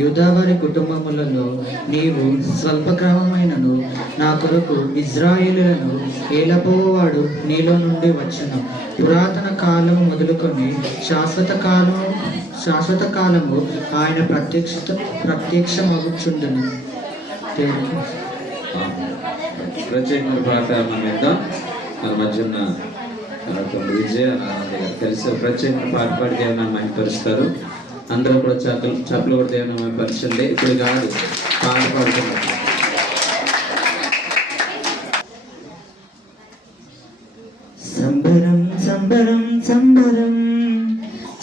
యూదావారి కుటుంబములలో నీవు స్వల్పక్రమమైనను నా కొరకు ఇజ్రాయేలులను ఏలపోవాడు నీలో నుండి వచ్చును. పురాతన కాలము మొదలుకొని శాశ్వత కాలము ఆయన ప్రత్యక్షమగుచుండును. ప్రత్యేకమైన పాట మనం విందాం. మన మధ్య ఉన్న విజయ కలిసి ప్రత్యేకమైన పాట పాడి దేవుని మహిమపరుస్తారు. అందరూ కూడా చప్పలు కూడా దేవుని మహిమపరచండి. ఇప్పుడు కాదు, పాట పాడుతున్నారు. సంబరం సంబరం సంబరం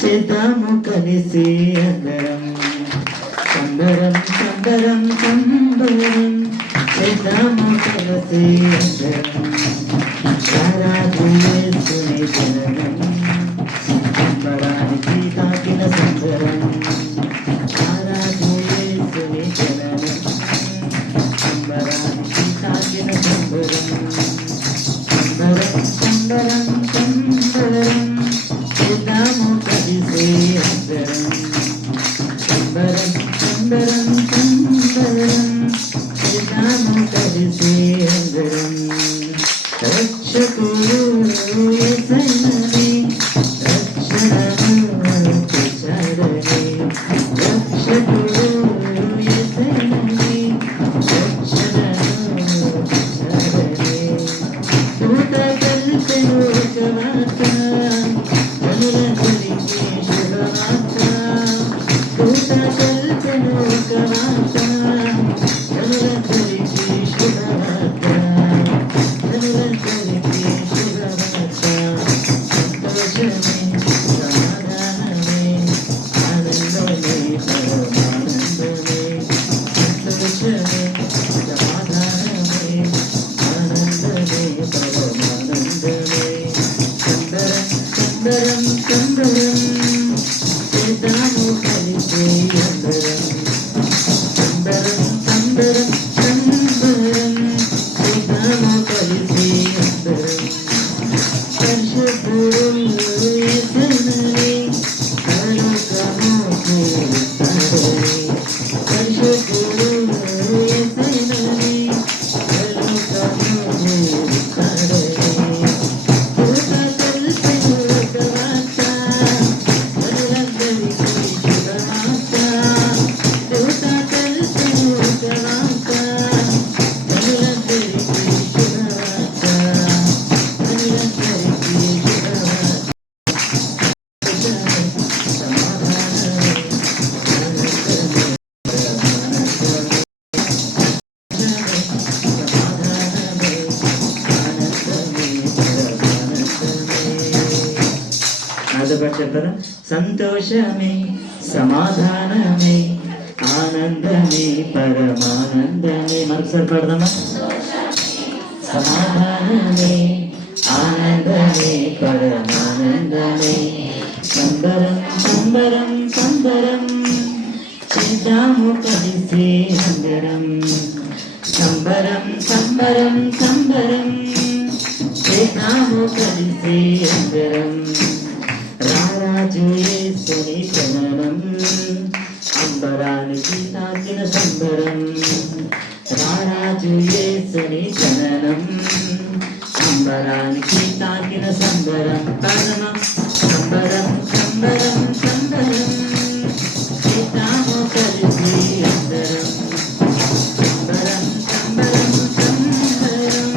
చేద్దాము కలిసి అందరం. సంబరం సంబరం సంబరం చేద్దాము కలిసి అందరం. రారాజు యేసుని జననం సంబరానికి తాకిన సంబరం. రారాజు యేసుని జననం సంబరానికి తాకిన సంబరం. సంబరం సంబరం సంబరం చేద్దాము కలిసి అందరం. సంబరం సంబరం సంబరం చేద్దాము కలిసి అందరం. రక్షకుడు యేసయ్యని రక్షణను తెచ్చాడని. రక్షకుడు యేసయ్యని రక్షణను తెచ్చాడని. దూత కలిసెను ఒక వార్త జనులందరికీ శుభవార్త. దూత కలిసెను ఒక వార్త జనులందరికీ శుభవార్త. జనులందరికీ శుభవార్త. సంతోషమే సమాధానమే ఆనందమే పరమానందమే. సంతోషమే సమాధానమే ఆనందమే పరమానందమే. సంబరం సంబరం సంబరం చేద్దాము కలిసి అందరం. సంబరం సంబరం సంబరం చేద్దాము కలిసి అందరం. పరిశుద్ధుడు యేసయ్యని పరలోకము చేరుస్తాడని. పరిశుద్ధుడు యేసయ్యని పరలోకము చేరుస్తాడని. దూత కలిసెను ఒక వార్త జనులందరికీ శుభవార్త. దూత కలిసెను ఒక వార్త జనులందరికీ శుభవార్త. జనులందరికీ శుభవార్త. సమాధానమే ఆనందమే పరమానందమే. సమాధానమే ఆనందమే పరమానందమే. నాతో చెప్పరా? సంతోషమే సమాధానమే ఆనందమే పరమానందమే. మరొకసారి పడదామా? సమాధానమే ఆనందమే పరమానందమే. సంబరం సంబరం సంబరం చేద్దాము కలిసి అందరం. సంబరం సంబరం సంబరం చేద్దాము కలిసి అందరం. రారాజు యేసుని జననం అంబరానికి తాకిన సంబరం. రారాజు యేసుని జననం అంబరానికి తాకిన సంబరం. కారణం సంబరం సంబరం సంబరం చేద్దాము కలిసి అందరం. సంబరం సంబరం సంబరం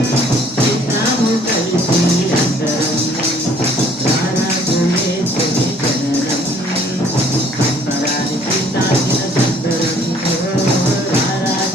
చేద్దాము కలిసి అందరం. రారాజు యేసుని జననం అంబరానికి తాకిన సంబరం. రారాజు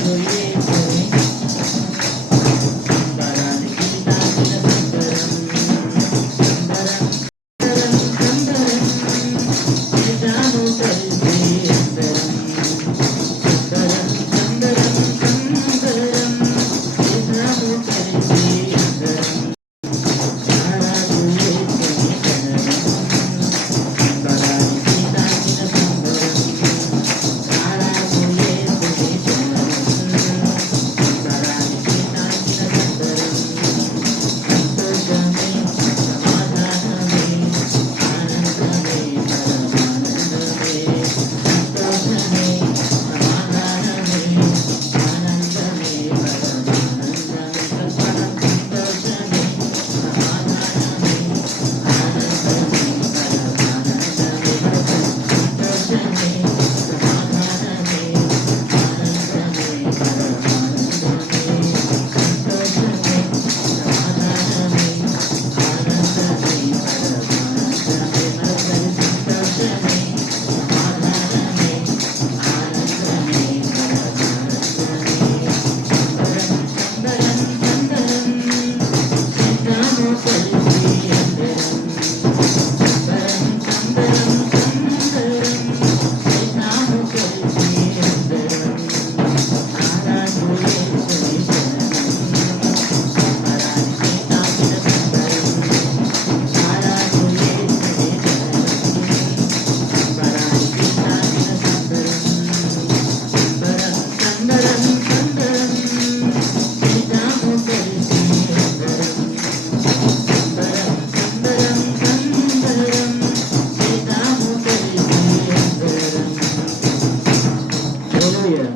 హల్లెలూయా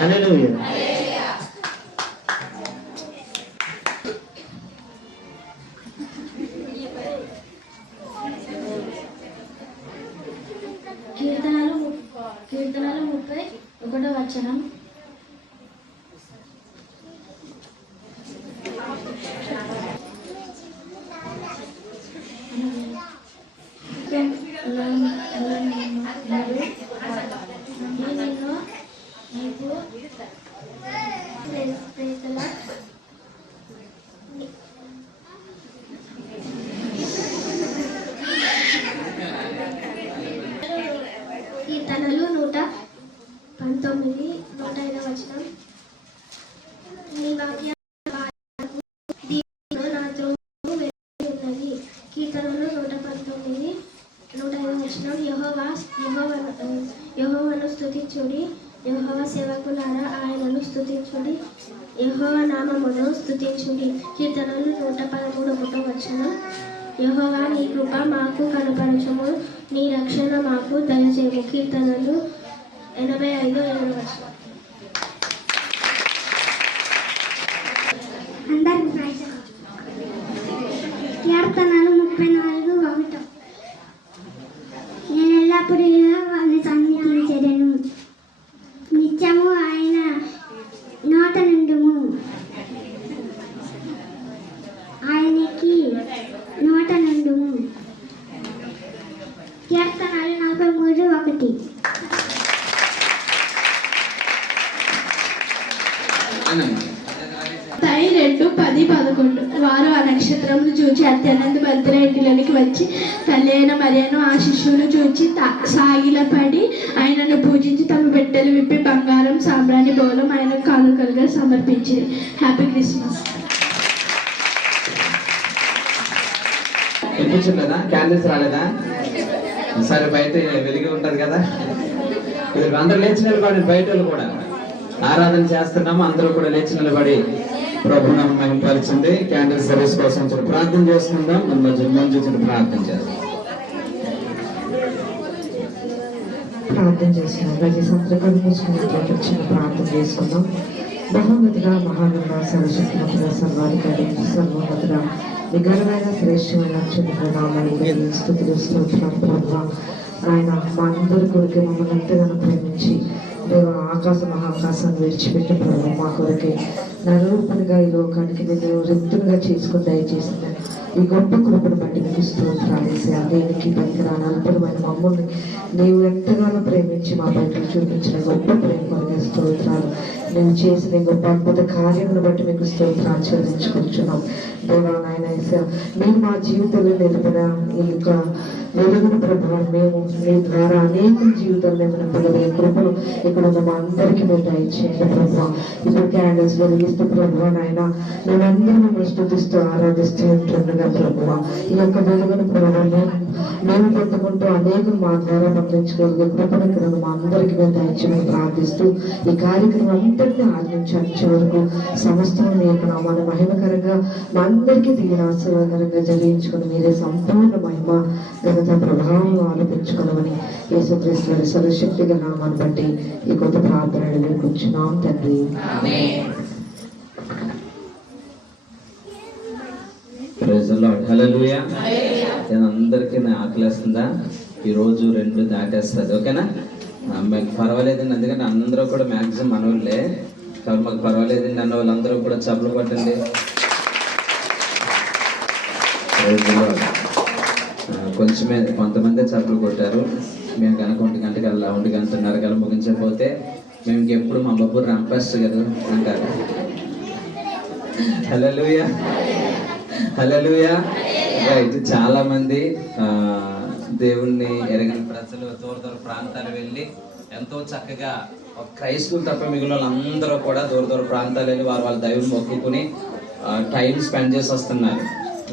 హల్లెలూయా. కీర్తనలు 31వ వచనం. కీర్తనలు 119 105వ వచనం. నీ వాక్యం నా త్రోవ ఉన్నది. కీర్తనలు 119 105వ వచనం. యెహోవాను స్తుతించుడి, యెహోవా సేవకులారా ఆయనను స్తుతించుడి, యెహోవా నామమును స్తుతించుడి. కీర్తనలు 113 1వ వచనం. యెహోవా నీ కృప మాకు కనపరచుము, నీ రక్షణ మాకు దయచేయము. కీర్తనలు 85 7వ వచనం. కీర్తనలు 34 1. నేను ఎల్లప్పుడూ వారిని సన్నిధించెదను, నిత్యము ఆయన నోట నుండుము, ఆయనకి నోట నుండుము. కీర్తనలు 43 1. తై 2 10 11. వారు ఆ నక్షత్రమును చూచి అత్యానంద భర్తల ఇంటిలోనికి వచ్చి తల్లి అయిన మరియను ఆ శిశువును చూచి సాగిలపడి ఆయనను పూజించి తమ బిడ్డలు విప్పి బంగారం సాంబ్రాణి బోలం ఆయనకు కానుకలుగా సమర్పించింది. Happy Christmas. వినిపించలేదా? క్యాండిల్స్ రాలేదా? సరే, బయట వెలిగి ఉంటది కదా. అందరూ లేచి నిలబడి, బయట కూడా ఆరాధన చేస్తున్నాము. అందరూ కూడా లేచి నిలబడి ప్రభునామం మహిమపరచండి. క్యాండిల్ సర్వీస్ కోసం ప్రార్థన చేసుకుందాం. మంచి ప్రార్థన చేద్దాం. ప్రార్థన చేస్తున్నాం. ప్రతి సందర్భాలు మూసుకున్నట్లయితే చిన్న ప్రార్థన చేసుకుందాం. మహోన్నతుగా, మహానంగా, సర్వశక్తిమంతుగా, సర్వాధికారి, సర్వోన్నతుగా, నిఘనమైన శ్రేష్టమైన అత్యున్నత నామానికి స్తుతులు స్తోత్రాలు ప్రభువా. ఆయన మా అందరి కొరకు మమ్మల్ని ఎంతగానో ప్రేమించి దేవ ఆకాశ మహాకాశాన్ని విడిచిపెట్టి ప్రభు మా కొరకే నరూపణగా ఈ లోకానికి నేను రిక్తులుగా చేసుకుని దయచేసిన ఈ గొప్ప కృపను బట్టి మీకు స్తోత్రాలేసి దేనికి పనికిరాని అల్పమైన మమ్మల్ని నీవు ఎంతగానో ప్రేమించి మా పట్ల చూపించిన గొప్ప ప్రేమ కొరకే స్తోత్రాలు. నేను చేసిన గొప్ప అద్భుత కార్యమును బట్టి మీకు స్తోత్రాలు చెల్లించుకుంటున్నాం. దేవా నాయన మీరు మా జీవితంలో నిలబడిన ఈ యొక్క వెలుగును ప్రభావం మేము మీ ద్వారా అనేక జీవితాలు మేము నింపగలిగే కృపను ఇక్కడ ఉన్న మా అందరికీ మీరు దయచేయండి ప్రభావ. ఇప్పుడు క్యాండిల్స్ వెలిగిస్తూ ప్రభావ నాయన మేమందరూ మిమ్మల్ని స్తుతిస్తూ ఆరాధిస్తూ ఉంటుండగా ప్రభావ ఈ యొక్క వెలుగును ప్రభావం మేము పొందుకుంటూ అనేకులు మా ద్వారా పంపించగలిగే కృపను ఇక్కడ ఉన్న మా అందరికీ మేము దయచేయమని ప్రార్థిస్తూ ఈ కార్యక్రమం అంతటినీ ఆది నుంచి అంచే వరకు సమస్తం మీ యొక్క నామాన్ని మహిమకరంగా మా అందరికీ దీని ఆశీర్వాదకరంగా జరిగించుకుని మీరే సంపూర్ణ మహిమ ఘనత ప్రభావం ఆలోపించుకోవాలని యేసుక్రీస్తు వారి సర్వశక్తిగా నామాన్ని బట్టి ఈ కొత్త ప్రార్థనలు వేడుకుంటున్నాం తండ్రి. హల్లెలూయా. అందరికీ ఆకలేస్తుందా? ఈరోజు 2 దాటేస్తుంది. ఓకేనా? మాకు పర్వాలేదండి, ఎందుకంటే అందరూ కూడా మ్యాక్సిమం మనోళ్ళే కాబట్టి మాకు పర్వాలేదండి అన్న వాళ్ళందరూ కూడా చప్పలు కొట్టండి. కొంచెమే కొంతమంది చప్పలు కొట్టారు. మేము కనుక 1 గంటకల్లా 1 గంటన్నర ముగించకపోతే మేము ఇంకెప్పుడు మా బాబు రంపస్ట్ కదా అంటారు. హల్లెలూయా హల్లెలూయా. రైట్, చాలా మంది దేవుణ్ణి ఎరగని ప్రజలు దూర ప్రాంతాలు వెళ్ళి ఎంతో చక్కగా క్రైస్తవులు తప్ప మిగిలిన వాళ్ళందరూ కూడా దూర ప్రాంతాలు వెళ్ళి వాళ్ళ దైవం మొక్కుకుని టైం స్పెండ్ చేసి వస్తున్నారు.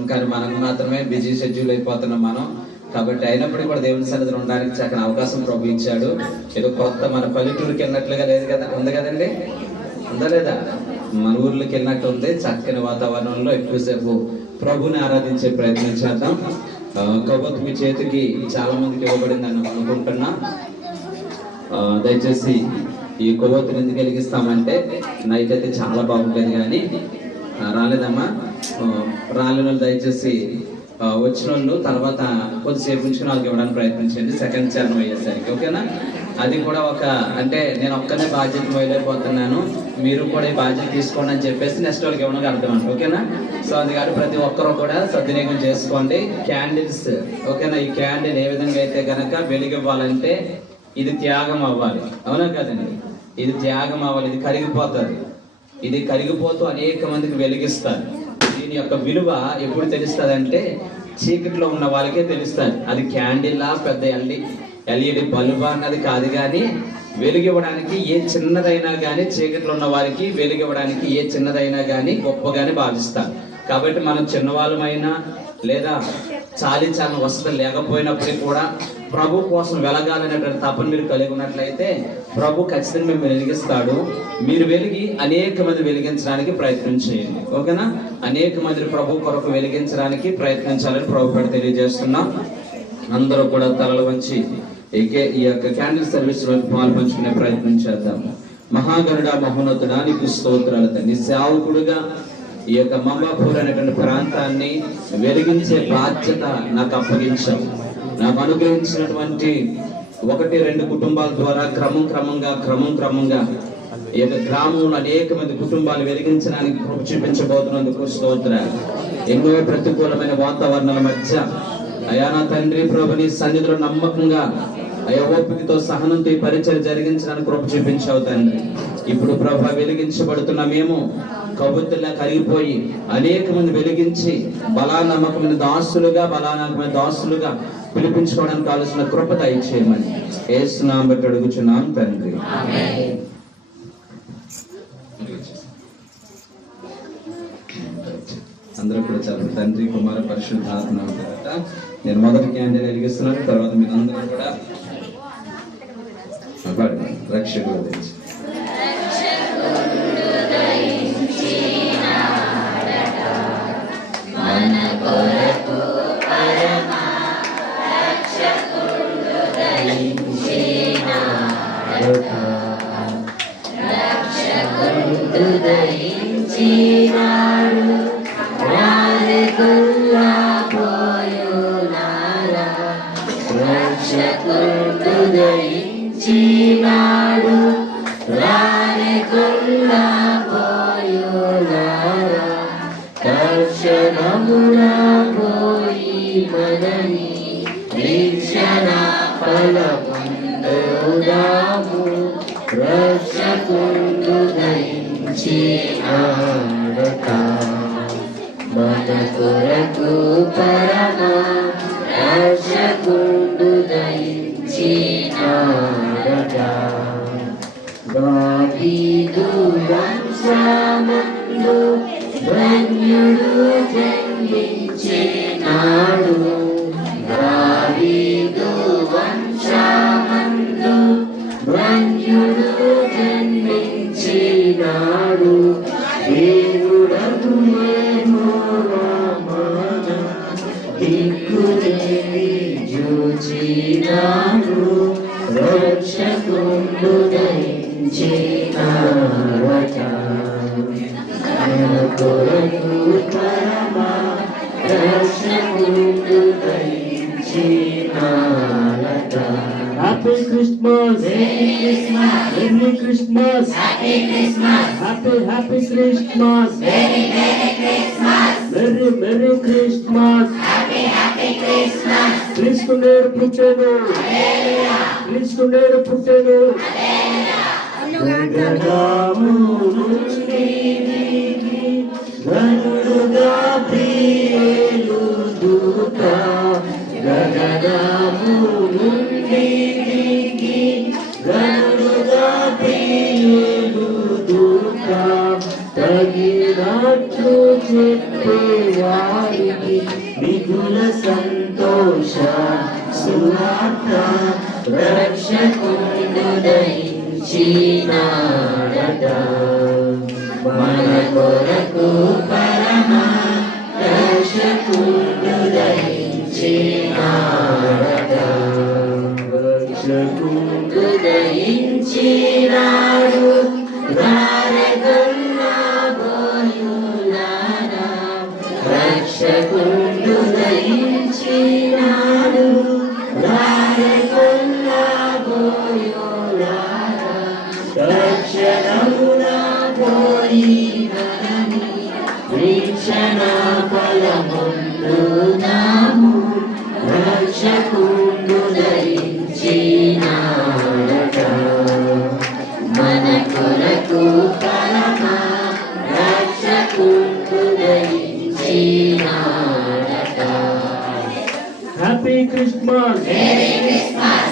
ఇంకా మనకు మాత్రమే బిజీ షెడ్యూల్ అయిపోతున్నాం మనం. కాబట్టి అయినప్పటికీ కూడా దేవుని సన్నిధిలో ఉండడానికి చక్కని అవకాశం ప్రభు ఇచ్చాడు. ఏదో కొత్త మన పల్లెటూరుకి వెళ్ళినట్లుగా లేదు కదా, ఉంది కదండి, ఉందా లేదా? మన ఊర్లోకి వెళ్ళినట్టు ఉంది. చక్కని వాతావరణంలో ఎక్కువసేపు ప్రభుని ఆరాధించే ప్రయత్నం చేద్దాం. కబోత్ మీ చేతికి చాలా మందికి ఇవ్వబడిందని అనుకుంటున్నా. దయచేసి ఈ కొవ్వొత్తులు ఎందుకు వెలిగిస్తామంటే నైట్ అయితే చాలా బాగుంటుంది. కానీ రాలేదమ్మా, రాలేని వాళ్ళు దయచేసి వచ్చిన వాళ్ళు తర్వాత కొద్దిసేపు ఉంచుకుని వాళ్ళకి ఇవ్వడానికి ప్రయత్నించండి సెకండ్ చరణం అయ్యేసరికి, ఓకేనా? అది కూడా ఒక అంటే నేను ఒక్కనే బాధ్యత వేయలేకపోతున్నాను, మీరు కూడా ఈ బాధ్యత తీసుకోండి అని చెప్పేసి నెక్స్ట్ వాళ్ళకి ఇవ్వడానికి అర్థం, ఓకేనా? సో అందుకని ప్రతి ఒక్కరూ కూడా సద్వినియోగం చేసుకోండి. క్యాండిల్స్, ఓకేనా? ఈ క్యాండిల్ ఏ విధంగా అయితే కనుక వెలిగివ్వాలంటే ఇది త్యాగం అవ్వాలి, అవునా కదండి? ఇది త్యాగం అవ్వాలి, ఇది కరిగిపోతుంది. ఇది కరిగిపోతూ అనేక మందికి వెలిగిస్తారు. దీని యొక్క విలువ ఎప్పుడు తెలుస్తుంది అంటే చీకట్లో ఉన్న వాళ్ళకే తెలుస్తుంది. అది క్యాండిల్లా పెద్ద ఎల్ఈడి బల్బా అన్నది కాదు, కానీ వెలిగివ్వడానికి ఏ చిన్నదైనా కానీ చీకట్లో ఉన్న వారికి వెలిగివ్వడానికి ఏ చిన్నదైనా కానీ గొప్పగానే భావిస్తారు. కాబట్టి మనం చిన్నవాళ్ళమైనా లేదా చాలించాలని వసతులు లేకపోయినప్పటికీ కూడా ప్రభు కోసం వెలగాలనేటువంటి తపన మీరు కలిగి ఉన్నట్లయితే ప్రభు ఖచ్చితంగా మేము వెలిగిస్తాడు. మీరు వెలిగి అనేక మంది వెలిగించడానికి ప్రయత్నం చేయండి, ఓకేనా? అనేక మంది ప్రభు కొరకు వెలిగించడానికి ప్రయత్నించాలని ప్రభు పడి తెలియజేస్తున్నాం. అందరూ కూడా తలలు వంచి ఈ యొక్క క్యాండిల్ సర్వీస్ పాల్పంచుకునే ప్రయత్నం చేద్దాం. మహాగరుడ మహోన్నతుడా నీకు స్తోత్రాలు తండ్రి. సేవకుడుగా ఈ యొక్క మంబాపూర్ అనేటువంటి ప్రాంతాన్ని వెలిగించే బాధ్యత నాకు అప్పగించావు. నాకు అనుగ్రహించినటువంటి 1-2 కుటుంబాల ద్వారా క్రమంగా ఈ యొక్క గ్రామంలో అనేక మంది కుటుంబాలు వెలిగించడానికి కృప చూపించబోతున్నందుకు స్తోత్రాలు. ఎన్నో ప్రతికూలమైన వాతావరణాల మధ్య అయా నా తండ్రి ప్రభు నీ సన్నిధిలో నమ్మకంగా అయా ఓపికతో సహనంతో ఈ పరిచయం జరిగించడానికి కృప చూపించావు తండ్రి. ఇప్పుడు ప్రభు వెలిగించబడుతున్న మేము కబుర్తులా కరిగిపోయి అనేక మంది వెలిగించి బలానమ్మకమైన దాసులుగా పిలిపించుకోవడానికి కావాల్సిన కృప దయచేయమని యేసు నామమున బట్టి అడుగుచున్నాం తండ్రి. అందరూ కూడా చాలా తండ్రి కుమార పరిశుద్ధాత్మ తర్వాత నేను మొదటి క్యాండిల్ వెలిగిస్తున్నాను. తర్వాత మీరు అందరూ కూడా రక్షకుడు తెచ్చి Happy Christmas! Merry Christmas! Happy Christmas! Merry Christmas! Happy Christmas! Cristo నేడు పుట్టెను. క్రీస్తు నేడు పుట్టెను. గగనము నుండి దిగి ఘనుడుగా ప్రియులు దూత. గగనము నుండి దిగి ఘనుడుగా ప్రియులు దూత. తగినట్లు చెప్పేవారికి మిగుల సంతోష సువార్త. రక్షకుండు దయించినాడట మన కొరకు పరమ రక్షకుండు దయించినాడట. రక్షకుండు దయించినాడట ఉదయించినాడు ద్వారగొల్లబోయులారా రక్షకుండు ఉదయించినాడు ద్వారగొల్లబోయులారా రక్షణమున పోయినని వీక్షణ ఫలముందుదాము రక్షకుండు ఉదయించినాడట మన కొరకు పరమ రక్షకుండు ఉదయించినాడట. Happy Christmas,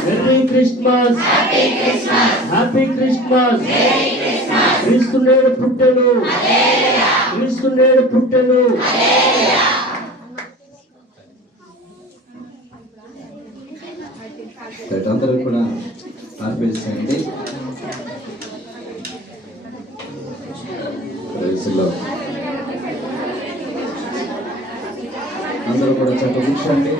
merry Christmas, happy Christmas. క్రీస్తు నేడు పుట్టెను, క్రీస్తు నేడు పుట్టెను. అందరూ కూడా ఆర్పేసేయండి. అందరూ కూడా చక్క కూర్చోండి.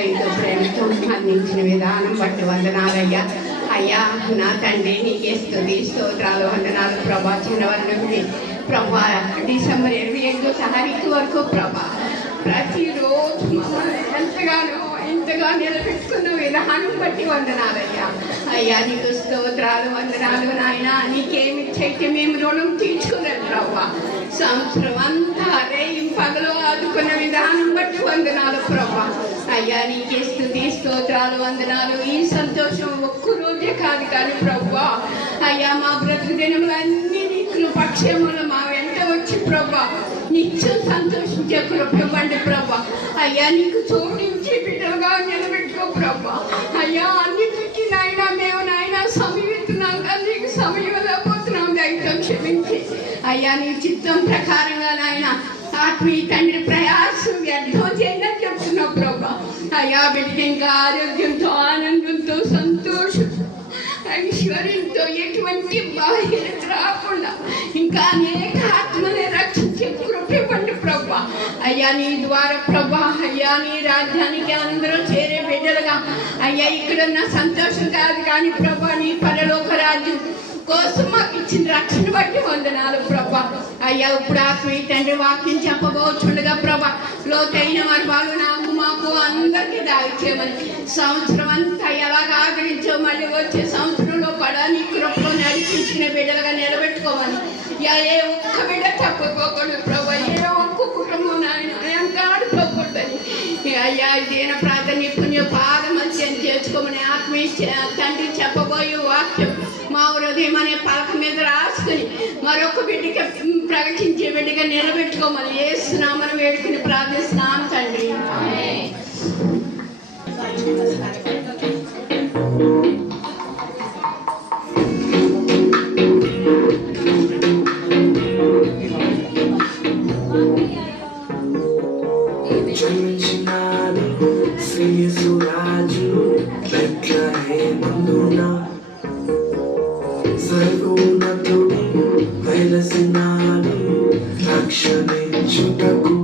ఎంతో ప్రేమతో అందించిన విధానం బట్టి వందనాలయ్యా. అయ్యా నా తండ్రి నీకే స్తుతి స్తోత్రాలు వందనాలు ప్రభా. చిన్నవారి నుండి ప్రభా డిసెంబర్ 25వ తారీఖు వరకు ప్రభా ప్రతిరోజు మమ్మల్ని ఎంతగా నిలబెట్టుకున్న విధానం బట్టి వందనాలయ్యా. అయ్యా నీకు స్తోత్రాలు వందనాలు నాయన. నీకేమి చెట్టి మేము రుణం తీర్చుకున్నాం ప్రభా. సంవత్సరం అంతా పగలు ఆదుకున్న విధానం బట్టి వందనాలు ప్రభా. అయ్యా నీకే స్తుతి స్తోత్రాలు వందనాలు. ఈ సంతోషం ఒక్క రోజే కాదు కానీ ప్రభా అయ్యా మా బ్రతుకు దినములన్నీ నీ కృపక్షేములు మా వెంట వచ్చి ప్రభా నిత్యం సంతోషించే కృప ఇవ్వండి ప్రభా. అయ్యా నీకు చోటించి బిడ్డలుగా నిలబెట్టుకో ప్రభా. అయ్యా అన్నిటికీ నాయన మేము నాయన సమీపిస్తున్నాం కానీ నీకు సమయం లేకపోతున్నాం. దయతో క్షమించి అయ్యా నీ చిత్తం ప్రకారంగా నాయన ఆత్మీయ తండ్రి ప్రయాసం వ్యర్థం చేయదని చెప్తున్నావు ప్రభా. అయ్యా బిడ్డ ఇంకా ఆరోగ్యంతో ఆనందంతో సంతోషం ఐశ్వర్యంతో ఎటువంటి బాహ్యత రాకుండా ఇంకా అనేక ఆత్మని రక్షించే కృప ఇవ్వండి ప్రభా. అయ్యా నీ ద్వారా ప్రభా అయ్యా నీ రాజ్యానికి అందరూ చేరే బిడ్డలుగా అయ్యా ఇక్కడున్న సంతోషం కాదు కానీ ప్రభా నీ పరలోక రాజ్యం కోసం మాకు ఇచ్చిన రక్షణ బట్టి వందనాలు ప్రభా. అయ్యా ఇప్పుడు ఆత్మీయ తండ్రి వాక్యం చెప్పబోతుండగా ప్రభా లోతైన అనుభవాలు నాకు మాకు అందరికీ దాయిచ్చేమని సంవత్సరం అంతా ఎలాగ ఆదరించో మళ్ళీ వచ్చే సంవత్సరంలో పడా నీ కృపలో నడిపించిన బిడ్డలుగా నిలబెట్టుకోమని ఏ ఒక్క బిడ్డ తప్పుకోకూడదు ప్రభా. ఏ ఒక్క కుటుంబం నాయన ఎంత ఆడుకోకూడదని అయ్యా దీన ప్రార్థన పుణ్య పాదమత్యం చేసుకోమని ఆత్మీయ తండ్రి చెప్పబోయే వాక్యం మా హృదయం అనే పలక మీద రాసుకుని మరొక బిడ్డకి ప్రకటించే బిడ్డగా నిలబెట్టుకోమని యేసునామమున వేడుకుని ప్రార్థిస్తున్నాం తండ్రి. జన్మించినాడు శ్రీయేసురాజు బెత్లెహేమందున సర్వోన్నతుడు వెలసినాడు రక్షణించుటకు.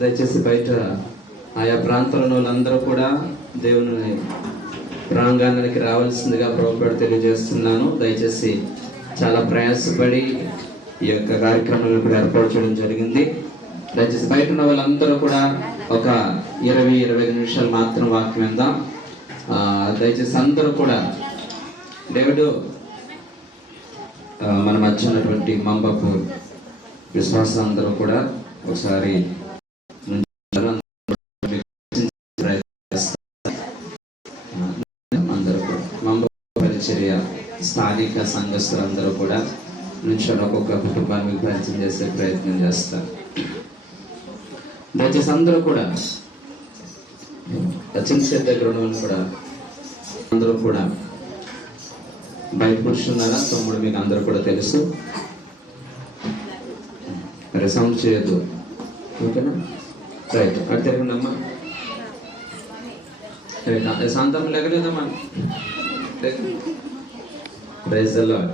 దయచేసి బయట ఆయా ప్రాంతంలో వాళ్ళందరూ కూడా దేవుని ప్రాంగణానికి రావాల్సిందిగా ప్రభుత్వం తెలియజేస్తున్నాను. దయచేసి చాలా ప్రయాసపడి ఈ యొక్క కార్యక్రమాలను కూడా ఏర్పాటు చేయడం జరిగింది. దయచేసి బయట ఉన్న వాళ్ళందరూ కూడా ఒక 20-25 నిమిషాలు మాత్రం వాక్యం విందాం. దయచేసి అందరూ కూడా డేవిడ్ మన మధ్య ఉన్నటువంటి మంబపు విశ్వాసం అందరూ కూడా ఒకసారి అందరూ కూడా మంబపు పరిచర్య స్థానిక సంఘస్థులందరూ కూడా నుంచి ఒక్కొక్క కుటుంబాన్ని పరిచయం చేసే ప్రయత్నం చేస్తారు. దయచేసి అందరూ కూడా చిన్న దగ్గర ఉన్న కూడా అందరూ కూడా బయట కూర్చున్నారా? తమ్ముడు మీకు అందరూ కూడా తెలుసు, మరి సౌండ్ చేయొద్దు, ఓకేనా? రైట్, అటు తిరగండమ్మా. శాంతం లేకలేదమ్మా. Praise the Lord.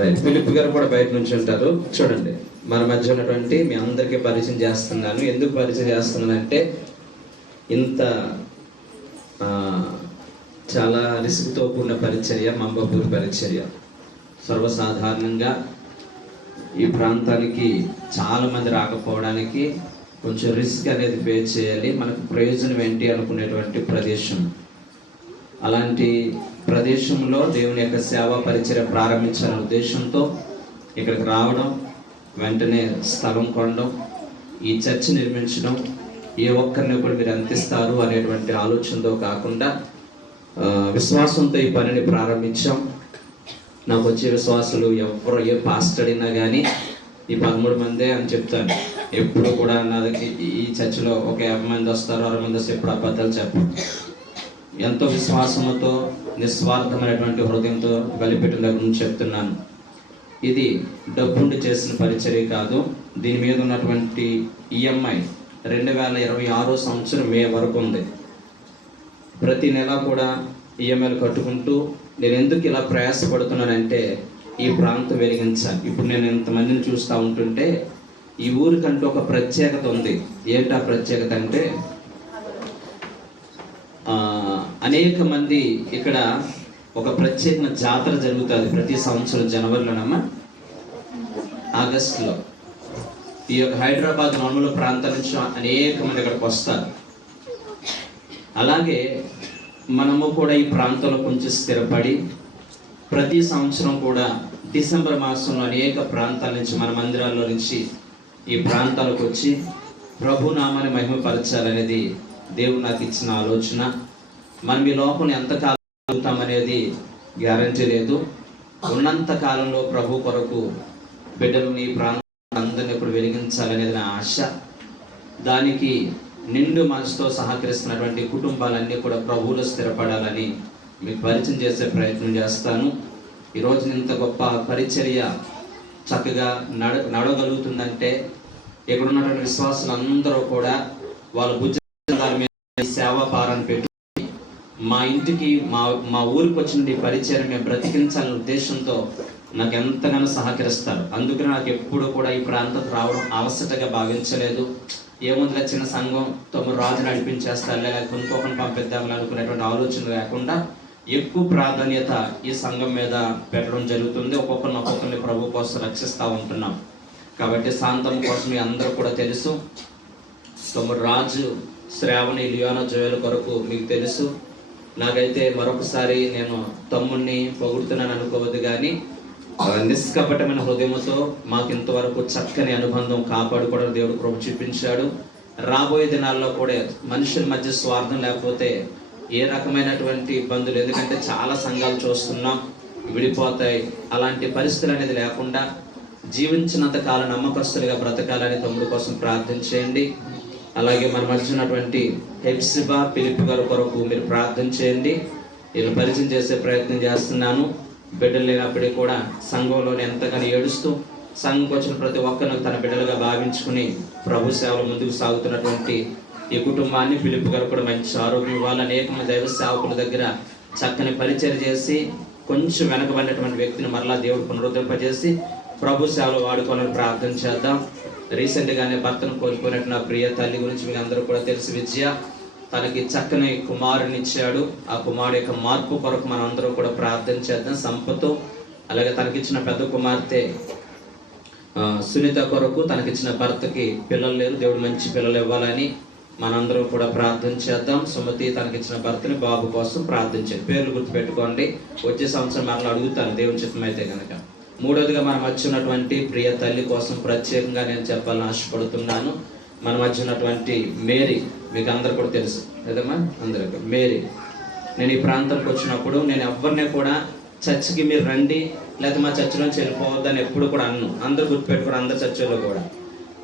Right, Philip గారు కూడా బయట నుంచి ఉంటారు. చూడండి, మన మధ్య ఉన్నటువంటి మీ అందరికీ పరిచయం చేస్తున్నాను. ఎందుకు పరిచయం చేస్తున్నానంటే ఇంత చాలా రిస్క్తో కూడిన పరిచర్య, మంబపూర్ పరిచర్య. సర్వసాధారణంగా ఈ ప్రాంతానికి చాలా మంది రాకపోవడానికి కొంచెం రిస్క్ అనేది పే చేయాలి. మనకు ప్రయోజనం ఏంటి అనుకునేటువంటి ప్రదేశం. అలాంటి ప్రదేశంలో దేవుని యొక్క సేవా పరిచర్య ప్రారంభించాలనే ఉద్దేశంతో ఇక్కడికి రావడం, వెంటనే స్థలం కొనడం, ఈ చర్చ్ నిర్మించడం, ఏ ఒక్కరిని కూడా మీరు అందిస్తారు అనేటువంటి ఆలోచనతో కాకుండా విశ్వాసంతో ఈ పనిని ప్రారంభించాం. నాకు వచ్చే విశ్వాసులు ఎవరు ఏ పాస్టర్ అడిగినా కానీ ఈ 13 మందే అని చెప్తాను. ఎప్పుడు కూడా నాది ఈ చర్చిలో ఒక 50 మంది వస్తారు, 60 మంది వస్తే ఎప్పుడు అబద్ధాలు చెప్పు. ఎంతో విశ్వాసంతో నిస్వార్థమైనటువంటి హృదయంతో బలిపెట్టిన దగ్గర నుంచి చెప్తున్నాను. ఇది డబ్బుండి చేసిన పరిచర్య కాదు. దీని మీద ఉన్నటువంటి ఈఎంఐ 2026 సంవత్సరం మే వరకు ఉంది. ప్రతి నెల కూడా ఈఎంఐలు కట్టుకుంటూ నేను ఎందుకు ఇలా ప్రయాసపడుతున్నానంటే ఈ ప్రాంతం వెలిగించాలి. ఇప్పుడు నేను ఇంతమందిని చూస్తూ ఉంటుంటే ఈ ఊరికంటూ ఒక ప్రత్యేకత ఉంది. ఏంటా ప్రత్యేకత అంటే అనేక మంది ఇక్కడ ఒక ప్రత్యేకమైన జాతర జరుగుతుంది ప్రతి సంవత్సరం జనవరిలోనమ్మా, ఆగస్టులో. ఈ యొక్క హైదరాబాద్ నలుమూల ప్రాంతాల నుంచి అనేక మంది ఇక్కడికి వస్తారు. అలాగే మనము కూడా ఈ ప్రాంతంలో కొంచెం స్థిరపడి ప్రతి సంవత్సరం కూడా డిసెంబర్ మాసంలో అనేక ప్రాంతాల నుంచి మన మందిరాల్లో నుంచి ఈ ప్రాంతాలకు వచ్చి ప్రభు నామాన్ని మహిమపరచాలనేది దేవుడు నాకు ఇచ్చిన ఆలోచన. మనం ఈ లోపల ఎంతకాలం అవుతామనేది గ్యారంటీ లేదు. ఉన్నంత కాలంలో ప్రభు కొరకు బిడ్డలు ఈ ప్రాంతం అందరినీ ఇప్పుడు వెలిగించాలనేది నా ఆశ. దానికి నిండు మనసుతో సహకరిస్తున్నటువంటి కుటుంబాలన్నీ కూడా ప్రభువులో స్థిరపడాలని మీకు పరిచయం చేసే ప్రయత్నం చేస్తాను. ఈరోజు ఇంత గొప్ప పరిచర్య చక్కగా నడవగలుగుతుందంటే ఇక్కడ ఉన్నటువంటి విశ్వాసులు అందరూ కూడా వాళ్ళ భుజాల మీద సేవా భారాన్ని పెట్టి మా ఇంటికి మా ఊరికి వచ్చిన పరిచయం మేము బ్రతికించాలనే ఉద్దేశంతో నాకు ఎంతగానో సహకరిస్తారు. అందుకని నాకు ఎప్పుడు కూడా ఈ ప్రాంతం రావడం అవసరంగా భావించలేదు. ఏముందిలే చిన్న సంఘం 9 రాజు నడిపించేస్తారు, లేకపోతే ఇంకొకరిని పంపిద్దామని అనుకునేటువంటి ఆలోచన లేకుండా ఎక్కువ ప్రాధాన్యత ఈ సంఘం మీద పెట్టడం జరుగుతుంది. ఒక్కొక్కరిని ప్రభు కోసం రక్షిస్తూ ఉంటున్నాం. కాబట్టి శాంతం కోసం మీ అందరూ కూడా తెలుసు. 9 రాజు, శ్రావణి, లియోనా, జోయల కొరకు మీకు తెలుసు. నాకైతే మరొకసారి నేను తమ్ముడిని పొగుడుతున్నాను అనుకోవద్దు, కానీ నిష్కపటమైన హృదయంతో మాకు ఇంతవరకు చక్కని అనుబంధం కాపాడుకోవడం దేవుడు కృప చూపించాడు. రాబోయే దినాల్లో కూడా మనుషుల మధ్య స్వార్థం లేకపోతే ఏ రకమైనటువంటి ఇబ్బందులు, ఎందుకంటే చాలా సంఘాలు చూస్తున్నాం విడిపోతాయి. అలాంటి పరిస్థితులు అనేది లేకుండా జీవించినంత కాలం నమ్మకస్తులుగా బ్రతకాలని తమ్ముడు కోసం ప్రార్థన చేయండి. అలాగే మన మధ్య ఉన్నటువంటి హెప్సిబా, ఫిలిప్ గారి కొరకు మీరు ప్రార్థన చేయండి. నేను పరిచయం చేసే ప్రయత్నం చేస్తున్నాను. బిడ్డలు లేనప్పటికీ కూడా సంఘంలోనే ఎంతగానో ఏడుస్తూ సంఘంకి వచ్చిన ప్రతి ఒక్కరిని తన బిడ్డలుగా భావించుకుని ప్రభు సేవలు ముందుకు సాగుతున్నటువంటి ఈ కుటుంబాన్ని ఫిలిప్ గారు కూడా మంచి ఆరోగ్యం ఇవ్వాలి. అనేక మంది దైవ సేవకుల దగ్గర చక్కని పరిచయం చేసి కొంచెం వెనకబడినటువంటి వ్యక్తిని మరలా దేవుడు పునరుద్ధరింపజేసి ప్రభు సేవలు వాడుకోవాలని ప్రార్థన చేద్దాం. రీసెంట్గానే భర్తను కోల్పోయినట్టు నా ప్రియ తల్లి గురించి మీకు అందరూ కూడా తెలుసు. విజయ తనకి చక్కని కుమారుని ఇచ్చాడు. ఆ కుమారుడు యొక్క మార్పు కొరకు మనం అందరూ కూడా ప్రార్థన చేద్దాం. సంపతో అలాగే తనకిచ్చిన పెద్ద కుమార్తె సునీత కొరకు తనకిచ్చిన భర్తకి పిల్లలు లేరు, దేవుడు మంచి పిల్లలు ఇవ్వాలని మనందరం కూడా ప్రార్థన చేద్దాం. సుమతి తనకిచ్చిన భర్తని బాబు కోసం ప్రార్థించండి. పేర్లు గుర్తుపెట్టుకోండి. వచ్చే సంవత్సరం మరలా అడుగుతాను దేవుని చిత్తం అయితే కనుక. మూడోదిగా మన మధ్య ఉన్నటువంటి ప్రియ తల్లి కోసం ప్రత్యేకంగా నేను చెప్పాలని ఆశపడుతున్నాను. మన మధ్య ఉన్నటువంటి మేరీ, మీకు అందరు కూడా తెలుసు కదమ్మా అందరికీ. మేరీ, నేను ఈ ప్రాంతానికి వచ్చినప్పుడు నేను ఎవరిని కూడా చర్చికి మీరు రండి లేదా మా చర్చిలోంచి వెళ్ళిపోవద్దని ఎప్పుడు కూడా అన్ను. అందరూ గుర్తుపెట్టుకోండి, అందరు చర్చిలో కూడా,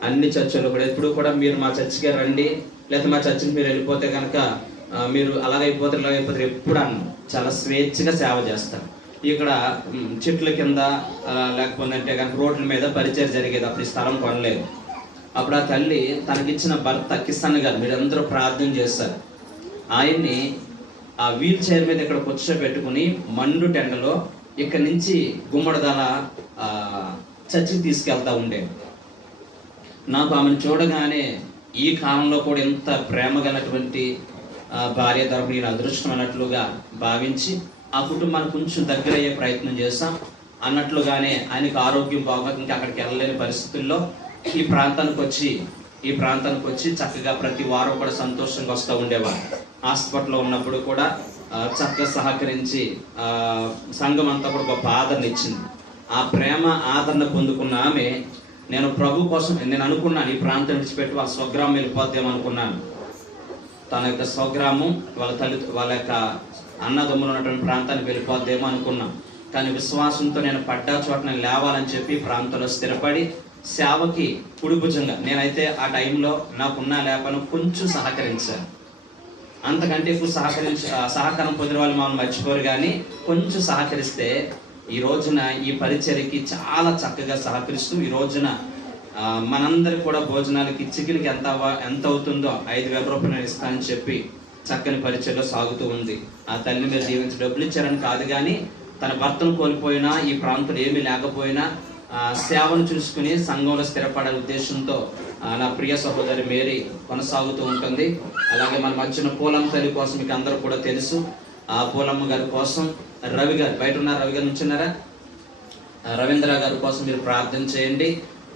అన్ని చర్చిలో కూడా ఎప్పుడు కూడా మీరు మా చర్చికే రండి లేదా మా చర్చికి మీరు వెళ్ళిపోతే కనుక మీరు అలాగైపోతారు ఇలాగైపోతారు ఎప్పుడు అన్ను. చాలా స్వేచ్ఛగా సేవ చేస్తాను. ఇక్కడ చెట్ల కింద లేకపోతే కనుక రోడ్ల మీద పరిచయం జరిగేది. అప్పుడు ఈ స్థలం కొనలేదు. అప్పుడు ఆ తల్లి తనకిచ్చిన భర్త కిషన్ గారు, మీరందరూ ప్రార్థన చేస్తారు, ఆయన్ని ఆ వీల్ చైర్ మీద ఇక్కడ కూర్చోబెట్టుకుని మండు టెండలో ఇక్కడ నుంచి గుమ్మడిదల చర్చికి తీసుకెళ్తా ఉండేది. నాకు ఆమెను చూడగానే ఈ కాలంలో కూడా ఎంత ప్రేమ గలటువంటి భార్య తరపు నేను అదృష్టం అన్నట్లుగా భావించి ఆ కుటుంబానికి కొంచెం దగ్గర అయ్యే ప్రయత్నం చేస్తాం. అన్నట్లుగానే ఆయనకు ఆరోగ్యం బాగోక ఇంకా అక్కడికి వెళ్ళలేని పరిస్థితుల్లో ఈ ప్రాంతానికి వచ్చి చక్కగా ప్రతి వారం కూడా సంతోషంగా వస్తూ ఉండేవారు. హాస్పిటల్లో ఉన్నప్పుడు కూడా చక్కగా సహకరించి సంఘం అంతా కూడా గొప్ప ఆదరణ ఇచ్చింది. ఆ ప్రేమ ఆదరణ పొందుకున్న ఆమె, నేను ప్రభు కోసం నేను అనుకున్నాను ఈ ప్రాంతం విడిచిపెట్టి వాళ్ళ స్వగ్రామం వెళ్ళిపోద్దాం అనుకున్నాను. తన యొక్క స్వగ్రామం వాళ్ళ యొక్క అన్నదమ్ములు ఉన్నటువంటి ప్రాంతానికి వెళ్ళిపోద్దేమో అనుకున్నాం. కానీ విశ్వాసంతో నేను పడ్డా చోట నేను లేవాలని చెప్పి ప్రాంతంలో స్థిరపడి సేవకి కుడిభుజంగా నేనైతే ఆ టైంలో నాకున్నా లేపను కొంచెం సహకరించాను. అంతకంటే ఎక్కువ సహకారం పొందిన వాళ్ళు మమ్మల్ని మర్చిపోరు, కానీ కొంచెం సహకరిస్తే ఈ రోజున ఈ పరిచర్యకి చాలా చక్కగా సహకరిస్తూ ఈ రోజున మనందరికి కూడా భోజనాలకి చికెన్కి ఎంత అవుతుందో 5,000 రూపాయలు నేను ఇస్తానని చెప్పి చక్కని పరిచర్యలో సాగుతూ ఉంది. ఆ తల్లి మీద దీవించి డబ్బులు ఇచ్చారని కాదు, కానీ తన భర్తను కోల్పోయినా ఈ ప్రాంతంలో ఏమీ లేకపోయినా సేవను చూసుకుని సంఘంలో స్థిరపడే ఉద్దేశంతో నా ప్రియ సహోదరి మేరీ కొనసాగుతూ ఉంటుంది. అలాగే మన మధ్యన పూలమ్మ తల్లి కోసం మీకు అందరూ కూడా తెలుసు. ఆ పూలమ్మ గారి కోసం రవి గారు బయట ఉన్నారు, రవి గారు నుంచున్నారా, రవీంద్ర గారి కోసం మీరు ప్రార్థన చేయండి.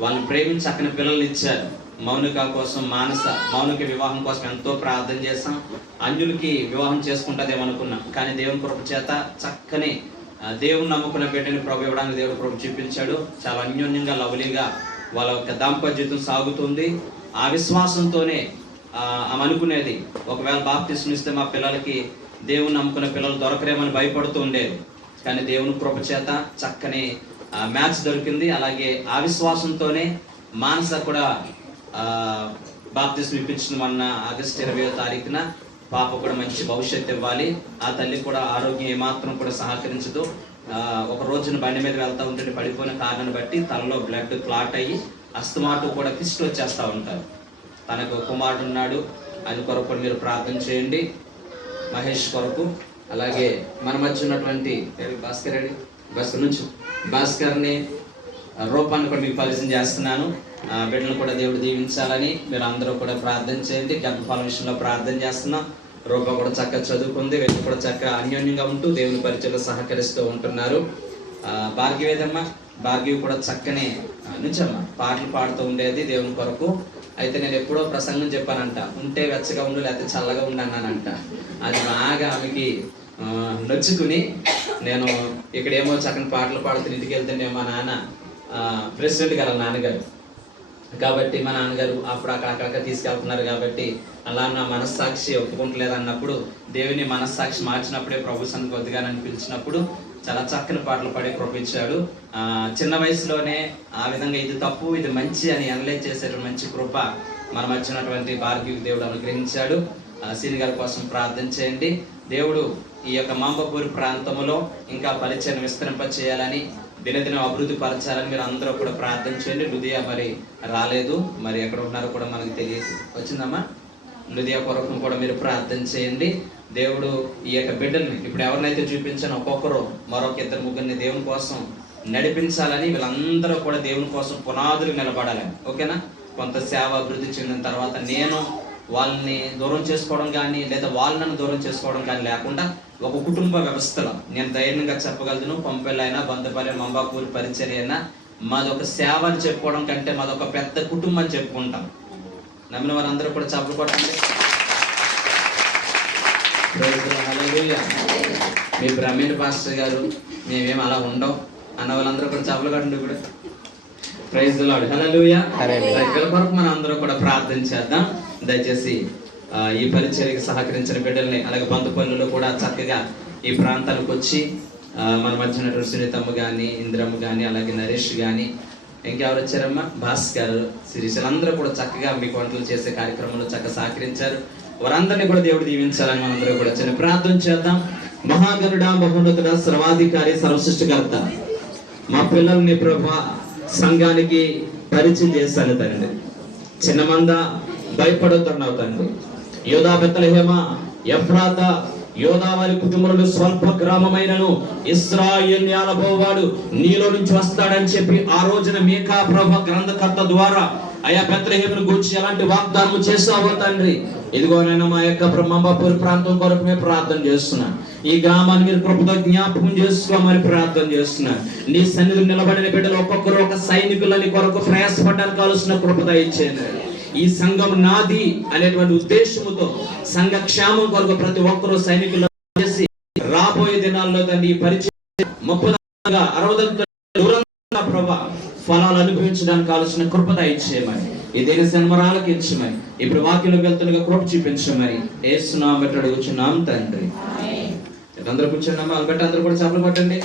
వాళ్ళని ప్రేమించి చక్కని పిల్లలు ఇచ్చారు. మౌనిక కోసం మౌనిక వివాహం కోసం ఎంతో ప్రార్థన చేస్తాం. అన్యులకి వివాహం చేసుకుంటుందేమనుకున్నాం, కానీ దేవుని కృప చేత చక్కని దేవుని నమ్ముకున్న బిడ్డని ప్రభు ఇవ్వడానికి దేవుడు ప్రభు చూపించాడు. చాలా అన్యోన్యంగా లవ్లీగా వాళ్ళ యొక్క దాంపత్య జీవితం సాగుతుంది. ఆ విశ్వాసంతోనే ఆమె అనుకునేది, ఒకవేళ బాప్తిస్మం ఇస్తే మా పిల్లలకి దేవుని నమ్ముకున్న పిల్లలు దొరకరేమని భయపడుతూ ఉండేది. కానీ దేవుని కృప చేత చక్కని మ్యాచ్ దొరికింది. అలాగే ఆ విశ్వాసంతోనే మానస కూడా బాప్తిస్మం ఇప్పించిన మొన్న ఆగస్టు 20వ తారీఖున పాప కూడా మంచి భవిష్యత్తు ఇవ్వాలి. ఆ తల్లి కూడా ఆరోగ్యం ఏమాత్రం కూడా సహకరించదు. ఒక రోజున బండి మీద వెళ్తూ ఉంటే పడిపోయిన కారణాన్ని బట్టి తలలో బ్లడ్ క్లాట్ అయ్యి అస్తమాటు కూడా కిస్ట్ వచ్చేస్తూ ఉంటారు. తనకు కుమారుడు ఉన్నాడు, ఆయన కొరకు మీరు ప్రార్థన చేయండి. మహేష్ కొరకు, అలాగే మన మధ్య ఉన్నటువంటి భాస్కర్ని రూపాన్ని కూడా మీకు పరిచయం చేస్తున్నాను. బిడ్డలు కూడా దేవుడు దీవించాలని మీరు అందరూ కూడా ప్రార్థన చేయండి. గర్భఫలం విషయంలో ప్రార్థన చేస్తున్నాం. రూప కూడా చక్కగా చదువుకుంది, వీళ్ళు కూడా చక్కగా అన్యోన్యంగా ఉంటూ దేవుని పరిచయంలో సహకరిస్తూ ఉంటున్నారు. భార్గవి కూడా చక్కని నుంచమ్మ పాటలు పాడుతూ ఉండేది దేవుని కొరకు. అయితే నేను ఎప్పుడో ప్రసంగం చెప్పానంట, ఉంటే వెచ్చగా ఉండు లేకపోతే చల్లగా ఉండు అన్నానంట. అది బాగా ఆమెకి నొచ్చుకుని, నేను ఇక్కడేమో చక్కని పాటలు పాడుతూ ఇంటికి వెళ్తుండే మా నాన్న ప్రెసిడెంట్ గారు నాన్నగారు కాబట్టి మా నాన్నగారు అప్పుడు అక్కడక్కడ తీసుకెళ్తున్నారు కాబట్టి అలా నా మనస్సాక్షి ఒప్పుకుంటలేదు అన్నప్పుడు దేవుని మనస్సాక్షి మార్చినప్పుడే ప్రభు సన్నిధికి కొద్దిగా నన్ను పిలిచినప్పుడు చాలా చక్కని పాటలు పాడే కృప ఇచ్చాడు. చిన్న వయసులోనే ఆ విధంగా ఇది తప్పు ఇది మంచి అని అనలైజ్ చేసేటువంటి మంచి కృప మన మధ్య ఉన్నటువంటి భార్గవికి దేవుడు అనుగ్రహించాడు. సీని గారి కోసం ప్రార్థన చేయండి. దేవుడు ఈ యొక్క మాంబపూరి ప్రాంతంలో ఇంకా పరిచయం విస్తరింప చేయాలని, దినదినం అభివృద్ధి పరచాలని మీరు అందరూ కూడా ప్రార్థన చేయండి. లుదియా మరి రాలేదు, మరి ఎక్కడ ఉన్నారో కూడా మనకు తెలియదు. వచ్చిందమ్మా? లుదియా కొరకు కూడా మీరు ప్రార్థన చేయండి. దేవుడు ఈ యొక్క బిడ్డల్ని ఇప్పుడు ఎవరినైతే చూపించానో ఒక్కొక్కరు మరొక ఇద్దరు ముగ్గురిని దేవుని కోసం నడిపించాలని, వీళ్ళందరూ కూడా దేవుని కోసం పునాదులు నిలబడాలని. ఓకేనా? కొంత సేవ అభివృద్ధి చెందిన తర్వాత నేను వాళ్ళని దూరం చేసుకోవడం కానీ లేదా వాళ్ళని దూరం చేసుకోవడం కానీ లేకుండా ఒక కుటుంబ వ్యవస్థలో నేను ధైర్యంగా చెప్పగలను, పంపెళ్ళైనా బంధపల్లి మంబాపూర్ పరిచర్య అయినా మాదొక సేవ అని చెప్పుకోవడం కంటే మాదొక పెద్ద కుటుంబం అని చెప్పుకుంటాం. నమ్మిన వారందరూ కూడా చప్పట్లు కొట్టండి. మీ బ్రహ్మీణ పాస్టర్ గారు మేమేం అలా ఉండవు అన్న వాళ్ళందరూ కూడా చప్పట్లు కొట్టండి. ఇప్పుడు ప్రైజ్ ది లార్డ్. హల్లెలూయా. వీళ్ళ కొరకు మనం అందరూ కూడా ప్రార్థన చేద్దాం. దయచేసి ఈ పరిచర్యకి సహకరించిన బిడ్డల్ని అలాగే బంధుపల్లులు కూడా చక్కగా ఈ ప్రాంతానికి వచ్చి మన మధ్య సునీతమ్మ కానీ, ఇంద్రమ్మ కానీ, అలాగే నరేష్ కానీ, ఇంకెవరు వచ్చారమ్మా, భాస్కర్, శిరీషలు అందరూ కూడా చక్కగా మీకు వంటలు చేసే కార్యక్రమంలో చక్కగా సహకరించారు. వారందరినీ కూడా దేవుడు దీవించాలని మనందరూ కూడా చిన్న ప్రార్థన చేద్దాం. మహాగరుడ, మహోన్నతుడ, సర్వాధికారి, సర్వసృష్టికర్త, మా పిల్లల్ని ప్రభా సంఘానికి పరిచయం చేశాను తండ్రి. చిన్న మంద భయపడుతున్నావు తండ్రి. యోధా, బెత్లెహేమ, ఎఫ్రాతా, యోధా వారి కుటుంబంలో స్వల్ప గ్రామమైనను ఇశ్రాయేలు నేలబోవాడు నీలో నుంచి వస్తాడని చెప్పి ఆ రోజున మీకా ప్రభ గ్రంథకర్త ద్వారా అయా బెత్లెహేమును గూర్చి ఎలాంటి వాగ్దానం చేసావో తండ్రి, ఇదిగోనైనా మా యొక్క మంబాపూర్ ప్రాంతం కొరకు మేము ప్రార్థన చేస్తున్నాం. ఈ గ్రామాన్ని మీరు కృపతో జ్ఞాపకం చేసుకోమని ప్రార్థన చేస్తున్నాం. నీ సన్నిధిలో నిలబడిన బిడ్డలు ఒక్కొక్కరు ఒక సైనికులని కొరకు ప్రయాసపడడానికి కావాల్సిన కృపత ఇచ్చేది. ఈ సంఘం నాది అనేటువంటి ఉద్దేశముతో సంఘ క్షేమం కొరకు ప్రతి ఒక్కరూ సైనికులు చేసి రాబోయే దినాల్లో తండ్రి ఈ పరిచయం 30-60 ప్రభా ఫలాలు అనుభవించడానికి కావాల్సిన కృపత ఇచ్చేయమని, ఈ దేని సన్మరాలకు ఇచ్చమని, ఇప్పుడు వాక్యంలో వెళ్తుండగా కృప చూపించమని యేసు నామమున బట్టి అడుగుచున్నాం తండ్రి. అందరూ కూర్చున్నామా? అలబెట్టి అందరూ కూడా చప్పట్లు కొట్టండి.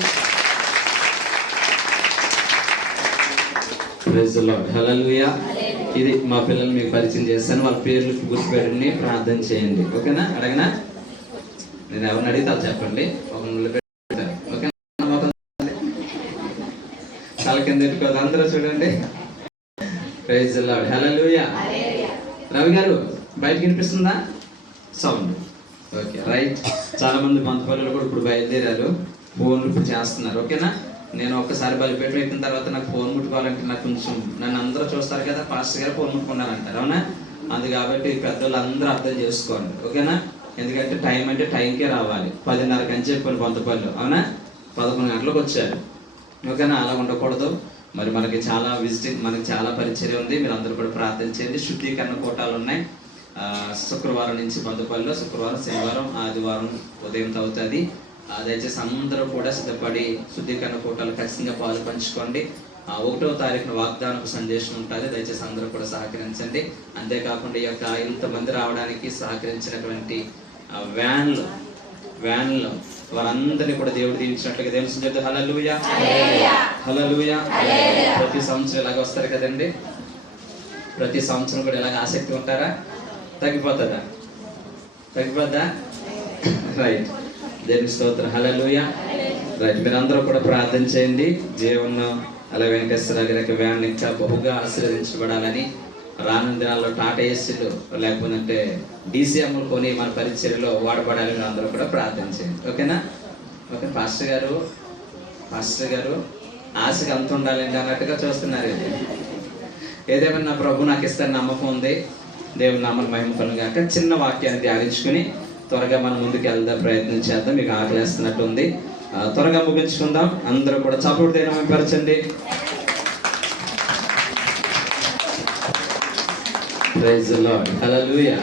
Praise the Lord. హల్లెలూయా. ఇది మా పిల్లలు మీకు పరిచయం చేస్తాను. వాళ్ళ పేర్లు గుర్తుపెట్టుకుని ప్రార్థన చేయండి. ఓకేనా? అడగనా? నేను ఎవరిని అడిగితే అది చెప్పండి. ఒక ఓకేనా? తల కింద పెట్టుకోదు. అందరూ చూడండి. Praise the Lord. Hallelujah. Ravi గారు బయటకు వినిపిస్తుందా సౌండ్? Okay, right. చాలా మంది బంధువులు కూడా ఇప్పుడు బయలుదేరారు, ఫోన్లు ఇప్పుడు చేస్తున్నారు. ఓకేనా? నేను ఒక్కసారి బలిపేట ఎక్కిన తర్వాత నాకు ఫోన్ ముట్టుకోవాలంటే నాకు కొంచెం, నన్ను అందరూ చూస్తారు కదా, పాస్టర్ గారు ఫోన్ ముట్టుకున్నారంటారు, అవునా? అందు కాబట్టి పెద్దోళ్ళు అందరూ అర్థం చేసుకోండి. ఓకేనా? ఎందుకంటే టైం అంటే టైంకే రావాలి. 10:30 అని చెప్పారు బంధుపల్లి, అవునా? 11 గంటలకు వచ్చారు. ఓకేనా? అలా ఉండకూడదు. మరి మనకి చాలా విజిటింగ్, మనకి చాలా పరిచయం ఉంది. మీరు అందరూ కూడా ప్రార్థన చేయండి. శుద్ధీకరణ కోటాలు ఉన్నాయి. శుక్రవారం నుంచి బంధుపల్లిలో, శుక్రవారం, శనివారం, ఆదివారం ఉదయం అవుతుంది. దయచేసి అందరూ కూడా సిద్ధపడి శుద్ధీకరణ కూటాలు ఖచ్చితంగా పాలు పంచుకోండి. 1వ తారీఖున వాగ్దానపు సందేశం ఉంటుంది. దయచేసి అందరూ కూడా సహకరించండి. అంతేకాకుండా ఈ యొక్క ఇంతమంది రావడానికి సహకరించినటువంటి వ్యాన్లు వారందరినీ కూడా దేవుడు దీవించినట్లుగా దేవుని చెప్తే హల్లెలూయా, హల్లెలూయా. ప్రతి సంవత్సరం ఇలాగ వస్తారు కదండి. ప్రతి సంవత్సరం కూడా ఇలాగ ఆసక్తి ఉంటారా? తగ్గిపోతుందా? రైట్. దేవుని స్తోత్రం. హల్లెలూయా. రైట్. మీరు అందరూ కూడా ప్రార్థన చేయండి. జీవన్ అలా వెంకటేశ్వర గారి వ్యాన్ ఇంకా బహుగా ఆశీర్వదించబడాలని, రానున్న దినాల్లో టాటా ఏసీలు లేకపోతే డీసీఎంలు కొని మన పరిచర్యలో వాడబడాలని అందరూ కూడా ప్రార్థన చేయండి. ఓకేనా? ఓకే. పాస్టర్ గారు ఆశగా అంత ఉండాలండి అన్నట్టుగా చూస్తున్నారు. ఏదేమైనా నా ప్రభు నాకు ఇస్తాను నమ్మకం ఉంది. దేవుని నామమున మహిమ కలుగుగాక. చిన్న వాక్యాన్ని ధ్యానించుకుని త్వరగా మనం ముందుకు వెళ్దాం, ప్రయత్నం చేద్దాం. మీకు ఆకలిస్తున్నట్టు ఉంది. త్వరగా ముగించుకుందాం. అందరూ కూడా చప్పట్లు పరచండి. Praise the Lord. Hallelujah,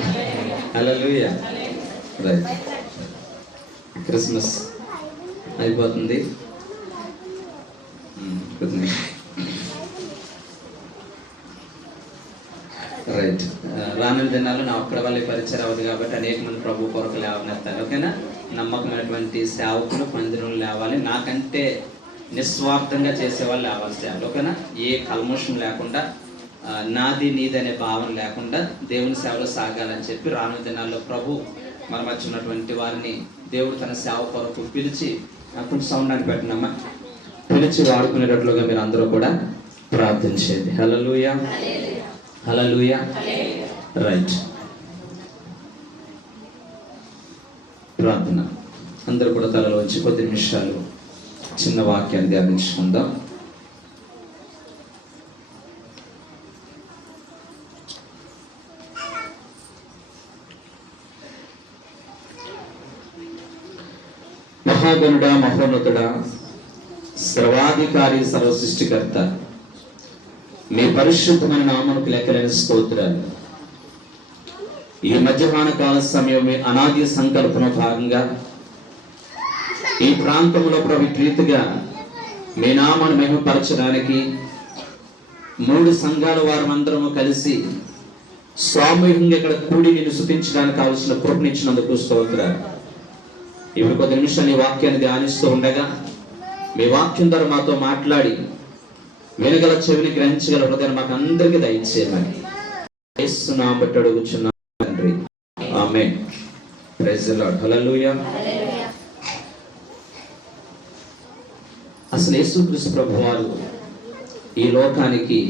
hallelujah. Right. Christmas అయిపోతుంది. రైట్. రానున్న దినాల్లో నా ఒక్కడ వాళ్ళ పరిచయం అవ్వదు కాబట్టి అనేక మంది ప్రభు కొరకు లేవనెత్తారు. ఓకేనా? నమ్మకమైనటువంటి సేవకులు మందిరంలో లేవాలి. నాకంటే నిస్వార్థంగా చేసేవాళ్ళు లేవాలి సేవలు. ఓకేనా? ఏ కల్మషం లేకుండా, నాది నీది అనే భావన లేకుండా దేవుని సేవలో సాగాలని చెప్పి రానున్న దినాల్లో ప్రభు మన మధ్య ఉన్నటువంటి వారిని దేవుడు తన సేవ కొరకు పిలిచి, కొంచెం సౌండ్ అని పెట్టినమ్మా, పిలిచి వాడుకునేటట్లుగా మీరు అందరూ కూడా ప్రార్థించేది. హల్లెలూయా, హల్లెలూయా. రైట్. ప్రార్థన. అందరూ కూడా తలలో వచ్చి కొద్ది నిమిషాలు చిన్న వాక్యాన్ని ధ్యానించుకుందాం. మహాగణుడా, మహోన్నతుడా, సర్వాధికారి, సర్వ సృష్టికర్త, మీ పరిశుద్ధమైన నామమునకు లెక్కలేని స్తోత్రాలు. ఈ మధ్యాహ్న కాల సమయం మీ అనాది సంకల్పన భాగంగా ఈ ప్రాంతంలో రీతిగా మీ నామాన్ని మహిమపరచడానికి 3 సంఘాల వారందరము కలిసి సామూహికంగా ఇక్కడ కూడి నిన్ను స్తుతించడానికి కావలసిన కృపనిచ్చినందుకు స్తోత్రాలు. ఇప్పుడు కొద్ది నిమిషాలు ఈ వాక్యాన్ని ధ్యానిస్తూ ఉండగా మీ వాక్యం ద్వారా మాతో మాట్లాడి వినగల చెవిని గ్రహించగల హృదయాన్ని మాకు అందరికీ దయచేయమని యేసు నామమున బట్టి అడుగుచున్నాను తండ్రి, amen. Praise the Lord. Hallelujah. అసలు యేసుక్రీస్తు ప్రభువారు ఈ లోకానికి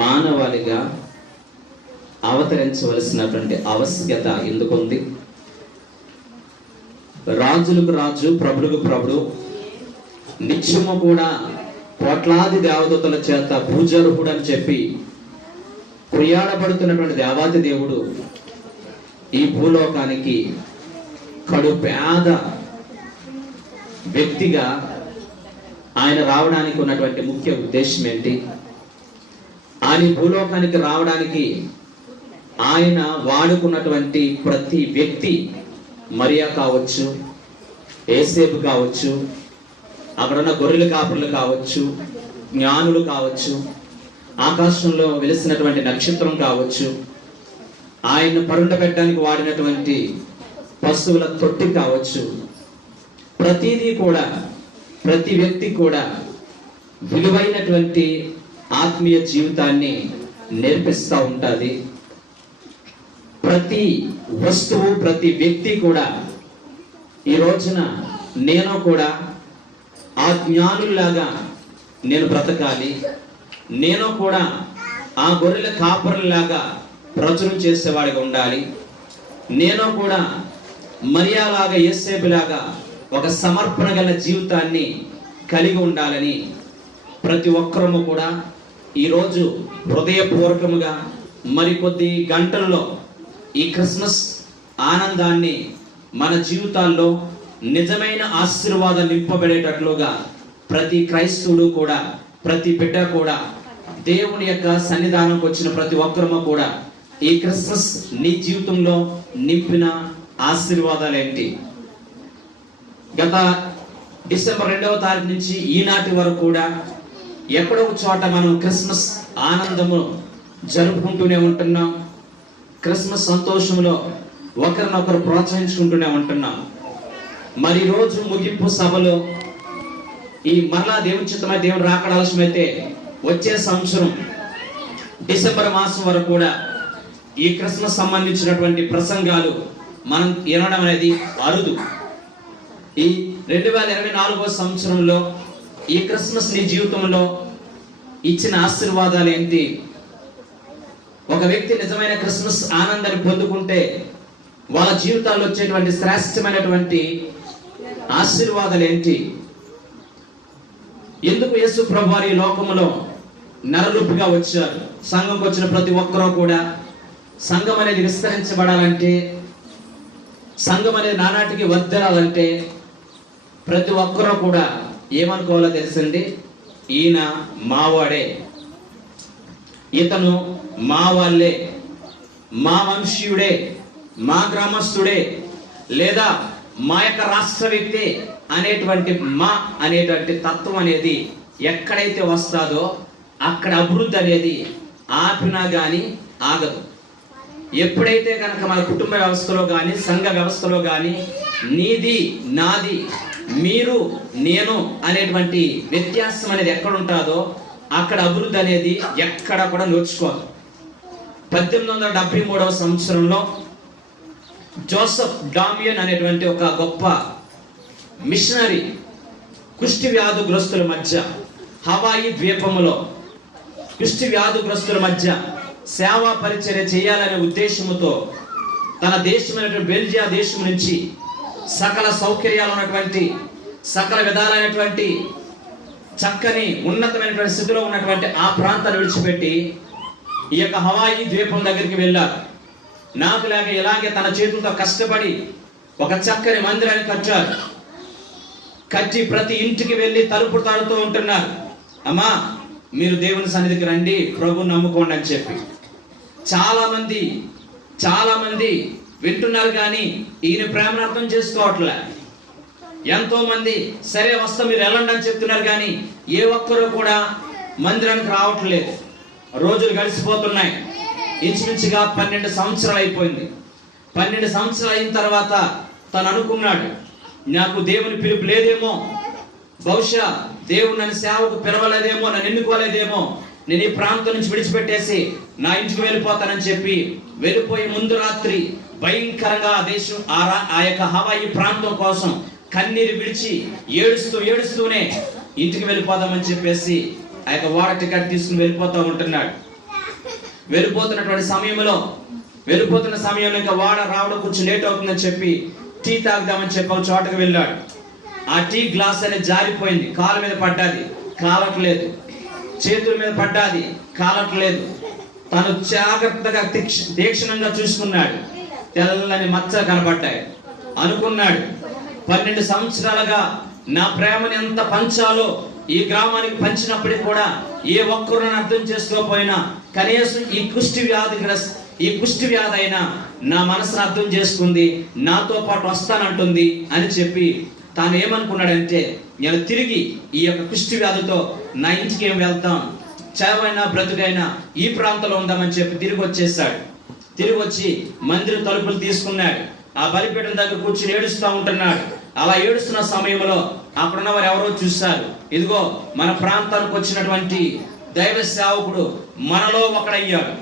మానవాళిగా అవతరించవలసినటువంటి ఆవశ్యకత ఎందుకుంది? రాజులకు రాజు, ప్రభులకు ప్రభుడు, నిత్యము కూడా కోట్లాది దేవదూతల చేత పూజార్హుడు అని చెప్పి కొనియాడబడుతున్నటువంటి దేవాది దేవుడు ఈ భూలోకానికి కడు పేద వ్యక్తిగా ఆయన రావడానికి ఉన్నటువంటి ముఖ్య ఉద్దేశం ఏంటి? ఆయన భూలోకానికి రావడానికి ఆయన వాడుకున్నటువంటి ప్రతి వ్యక్తి, మరియా కావచ్చు, ఏసేపు కావచ్చు, అక్కడున్న గొర్రెల కాపురులు కావచ్చు, జ్ఞానులు కావచ్చు, ఆకాశంలో వెలిసినటువంటి నక్షత్రం కావచ్చు, ఆయన్ను పరుండబెట్టడానికి వాడినటువంటి పశువుల తొట్టి కావచ్చు, ప్రతిదీ కూడా, ప్రతి వ్యక్తి కూడా విలువైనటువంటి ఆత్మీయ జీవితాన్ని నేర్పిస్తూ ఉంటుంది. ప్రతి వస్తువు, ప్రతి వ్యక్తి కూడా ఈ రోజున నేను కూడా ఆ జ్ఞానుల్లాగా నేను బ్రతకాలి, నేను కూడా ఆ గొర్రెల కాపరులాగా ప్రచురం చేసేవాడిగా ఉండాలి, నేను కూడా మరియాలాగా, యేసేపులాగా ఒక సమర్పణ గల జీవితాన్ని కలిగి ఉండాలని ప్రతి ఒక్కరము కూడా ఈరోజు హృదయపూర్వకముగా మరికొద్ది గంటల్లో ఈ క్రిస్మస్ ఆనందాన్ని మన జీవితాల్లో నిజమైన ఆశీర్వాదం నింపబడేటట్లుగా ప్రతి క్రైస్తవుడు కూడా, ప్రతి బిడ్డ కూడా, దేవుని యొక్క సన్నిధానంకి వచ్చిన ప్రతి ఒక్కరము కూడా ఈ క్రిస్మస్ నీ జీవితంలో నింపిన ఆశీర్వాదాలు ఏంటి? గత డిసెంబర్ 2వ తారీఖు నుంచి ఈనాటి వరకు కూడా ఎక్కడో ఒక చోట మనం క్రిస్మస్ ఆనందము జరుపుకుంటూనే ఉంటున్నాం. క్రిస్మస్ సంతోషంలో ఒకరినొకరు ప్రోత్సహించుకుంటూనే ఉంటున్నాం. మరి రోజు ముగింపు సభలో ఈ మరలా దేవుని చిత్తమై దేవుడు రాకడ ఆలస్యమైతే వచ్చే సంవత్సరం డిసెంబర్ మాసం వరకు కూడా ఈ క్రిస్మస్ సంబంధించినటువంటి ప్రసంగాలు మనం వినడం అనేది అరుదు. ఈ 2024వ సంవత్సరంలో ఈ క్రిస్మస్ నీ జీవితంలో ఇచ్చిన ఆశీర్వాదాలు ఏంటి? ఒక వ్యక్తి నిజమైన క్రిస్మస్ ఆనందాన్ని పొందుకుంటే వాళ్ళ జీవితాల్లో వచ్చేటువంటి శ్రేష్టమైనటువంటి ఆశీర్వాదాలు ఏంటి? ఎందుకు యేసు ప్రభువారు ఈ లోకంలో నరరూపిగా వచ్చారు? సంఘంకి వచ్చిన ప్రతి ఒక్కరూ కూడా సంఘం అనేది విస్తరించబడాలంటే, సంఘం అనేది నానాటికి వర్ధిల్లాలంటే ప్రతి ఒక్కరూ కూడా ఏమనుకోవాలో తెలుసండి, ఈయన మావాడే, ఇతను మా వాళ్ళే, మా వంశీయుడే, మా గ్రామస్తుడే, లేదా మా యొక్క రాష్ట్ర వ్యక్తి అనేటువంటి మా అనేటువంటి తత్వం అనేది ఎక్కడైతే వస్తాదో అక్కడ అభివృద్ధి అనేది ఆపినా కానీ ఆగదు. ఎప్పుడైతే కనుక మన కుటుంబ వ్యవస్థలో కానీ, సంఘ వ్యవస్థలో కానీ నీది, నాది, మీరు, నేను అనేటువంటి వ్యత్యాసం అనేది ఎక్కడ ఉంటుందో అక్కడ అభివృద్ధి అనేది ఎక్కడ కూడా నోచుకోదు. 1873వ సంవత్సరంలో జోసెఫ్ డామియన్ అనేటువంటి ఒక గొప్ప మిషనరీ కుష్టి వ్యాధిగ్రస్తుల మధ్య, హవాయి ద్వీపములో కుష్టి వ్యాధిగ్రస్తుల మధ్య సేవా పరిచర్య చేయాలనే ఉద్దేశంతో తన దేశమైనటువంటి బెల్జియా దేశం నుంచి సకల సౌకర్యాలు ఉన్నటువంటి, సకల విధాలైనటువంటి చక్కని ఉన్నతమైనటువంటి స్థితిలో ఉన్నటువంటి ఆ ప్రాంతాన్ని విడిచిపెట్టి ఈ యొక్క హవాయి ద్వీపం దగ్గరికి వెళ్ళారు. నాకు లేక ఇలాగే తన చేతులతో కష్టపడి ఒక చక్కని మందిరాన్ని కట్టారు. కట్టి ప్రతి ఇంటికి వెళ్ళి తలుపు తాడుతూ ఉంటున్నారు. అమ్మా, మీరు దేవుని సన్నిధికి రండి, ప్రభువుని నమ్ముకోండి అని చెప్పి. చాలా మంది వింటున్నారు కానీ ఈయన ప్రేమను అర్థం చేసుకోవట్లే. ఎంతో మంది సరే వస్తా మీరు వెళ్ళండి అని చెప్తున్నారు కానీ ఏ ఒక్కరూ కూడా మందిరానికి రావట్లేదు. రోజులు గడిచిపోతున్నాయి. ఇంచుమించుగా 12 సంవత్సరాలు అయిపోయింది. 12 సంవత్సరాలు అయిన తర్వాత తను అనుకున్నాడు, నాకు దేవుని పిలుపు లేదేమో, బహుశా దేవుడు నన్ను సేవకు పిలవలేదేమో, నన్ను ఎన్నుకోలేదేమో, నేను ఈ ప్రాంతం నుంచి విడిచిపెట్టేసి నా ఇంటికి వెళ్ళిపోతానని చెప్పి వెళ్ళిపోయి ముందు రాత్రి భయంకరంగా ఆ దేశం ఆ యొక్క హవాయి ప్రాంతం కోసం కన్నీరు విడిచి ఏడుస్తూనే ఇంటికి వెళ్ళిపోదామని చెప్పేసి ఆ యొక్క వాడ టికెట్ తీసుకుని వెళ్ళిపోతూ ఉంటున్నాడు. వెళ్ళిపోతున్న సమయంలో ఇంకా వాడ రావడం కొంచెం లేట్ అవుతుందని చెప్పి టీ తాగుదామని చెప్పి ఒక చోటకు వెళ్ళాడు. ఆ టీ గ్లాస్ అనేది జారిపోయింది. కాళ్ళ మీద పడ్డాది, కాలట్లేదు. చేతుల మీద పడ్డాది, కాలట్లేదు. తను జాగ్రత్తగా తీక్షణంగా చూసుకున్నాడు. తెల్లని మచ్చలు కనపడ్డాయి. అనుకున్నాడు, 12 సంవత్సరాలుగా నా ప్రేమని ఎంత పంచాలో ఈ గ్రామానికి పంచినప్పటికీ కూడా ఏ ఒక్కరు నన్ను అర్థం చేసుకోకపోయినా కనీసం ఈ కుష్టి వ్యాధి అయినా నా మనసును అర్థం చేసుకుంది, నాతో పాటు వస్తానంటుంది అని చెప్పి తాను ఏమనుకున్నాడంటే, నేను తిరిగి ఈ యొక్క కుష్టి వ్యాధితో నా ఇంటికి ఏం వెళ్తాం, చావైనా బ్రతుకైనా ఈ ప్రాంతంలో ఉందామని చెప్పి తిరిగి వచ్చేసాడు. తిరిగి వచ్చి మందిరం తలుపులు తీసుకున్నాడు. ఆ బలిపీఠం దగ్గర కూర్చుని ఏడుస్తూ ఉంటున్నాడు. అలా ఏడుస్తున్న సమయంలో అక్కడున్న వారు ఎవరో చూశారు. ఇదిగో మన ప్రాంతానికి వచ్చినటువంటి దైవ సేవకుడు మనలో ఒకడయ్యాడు,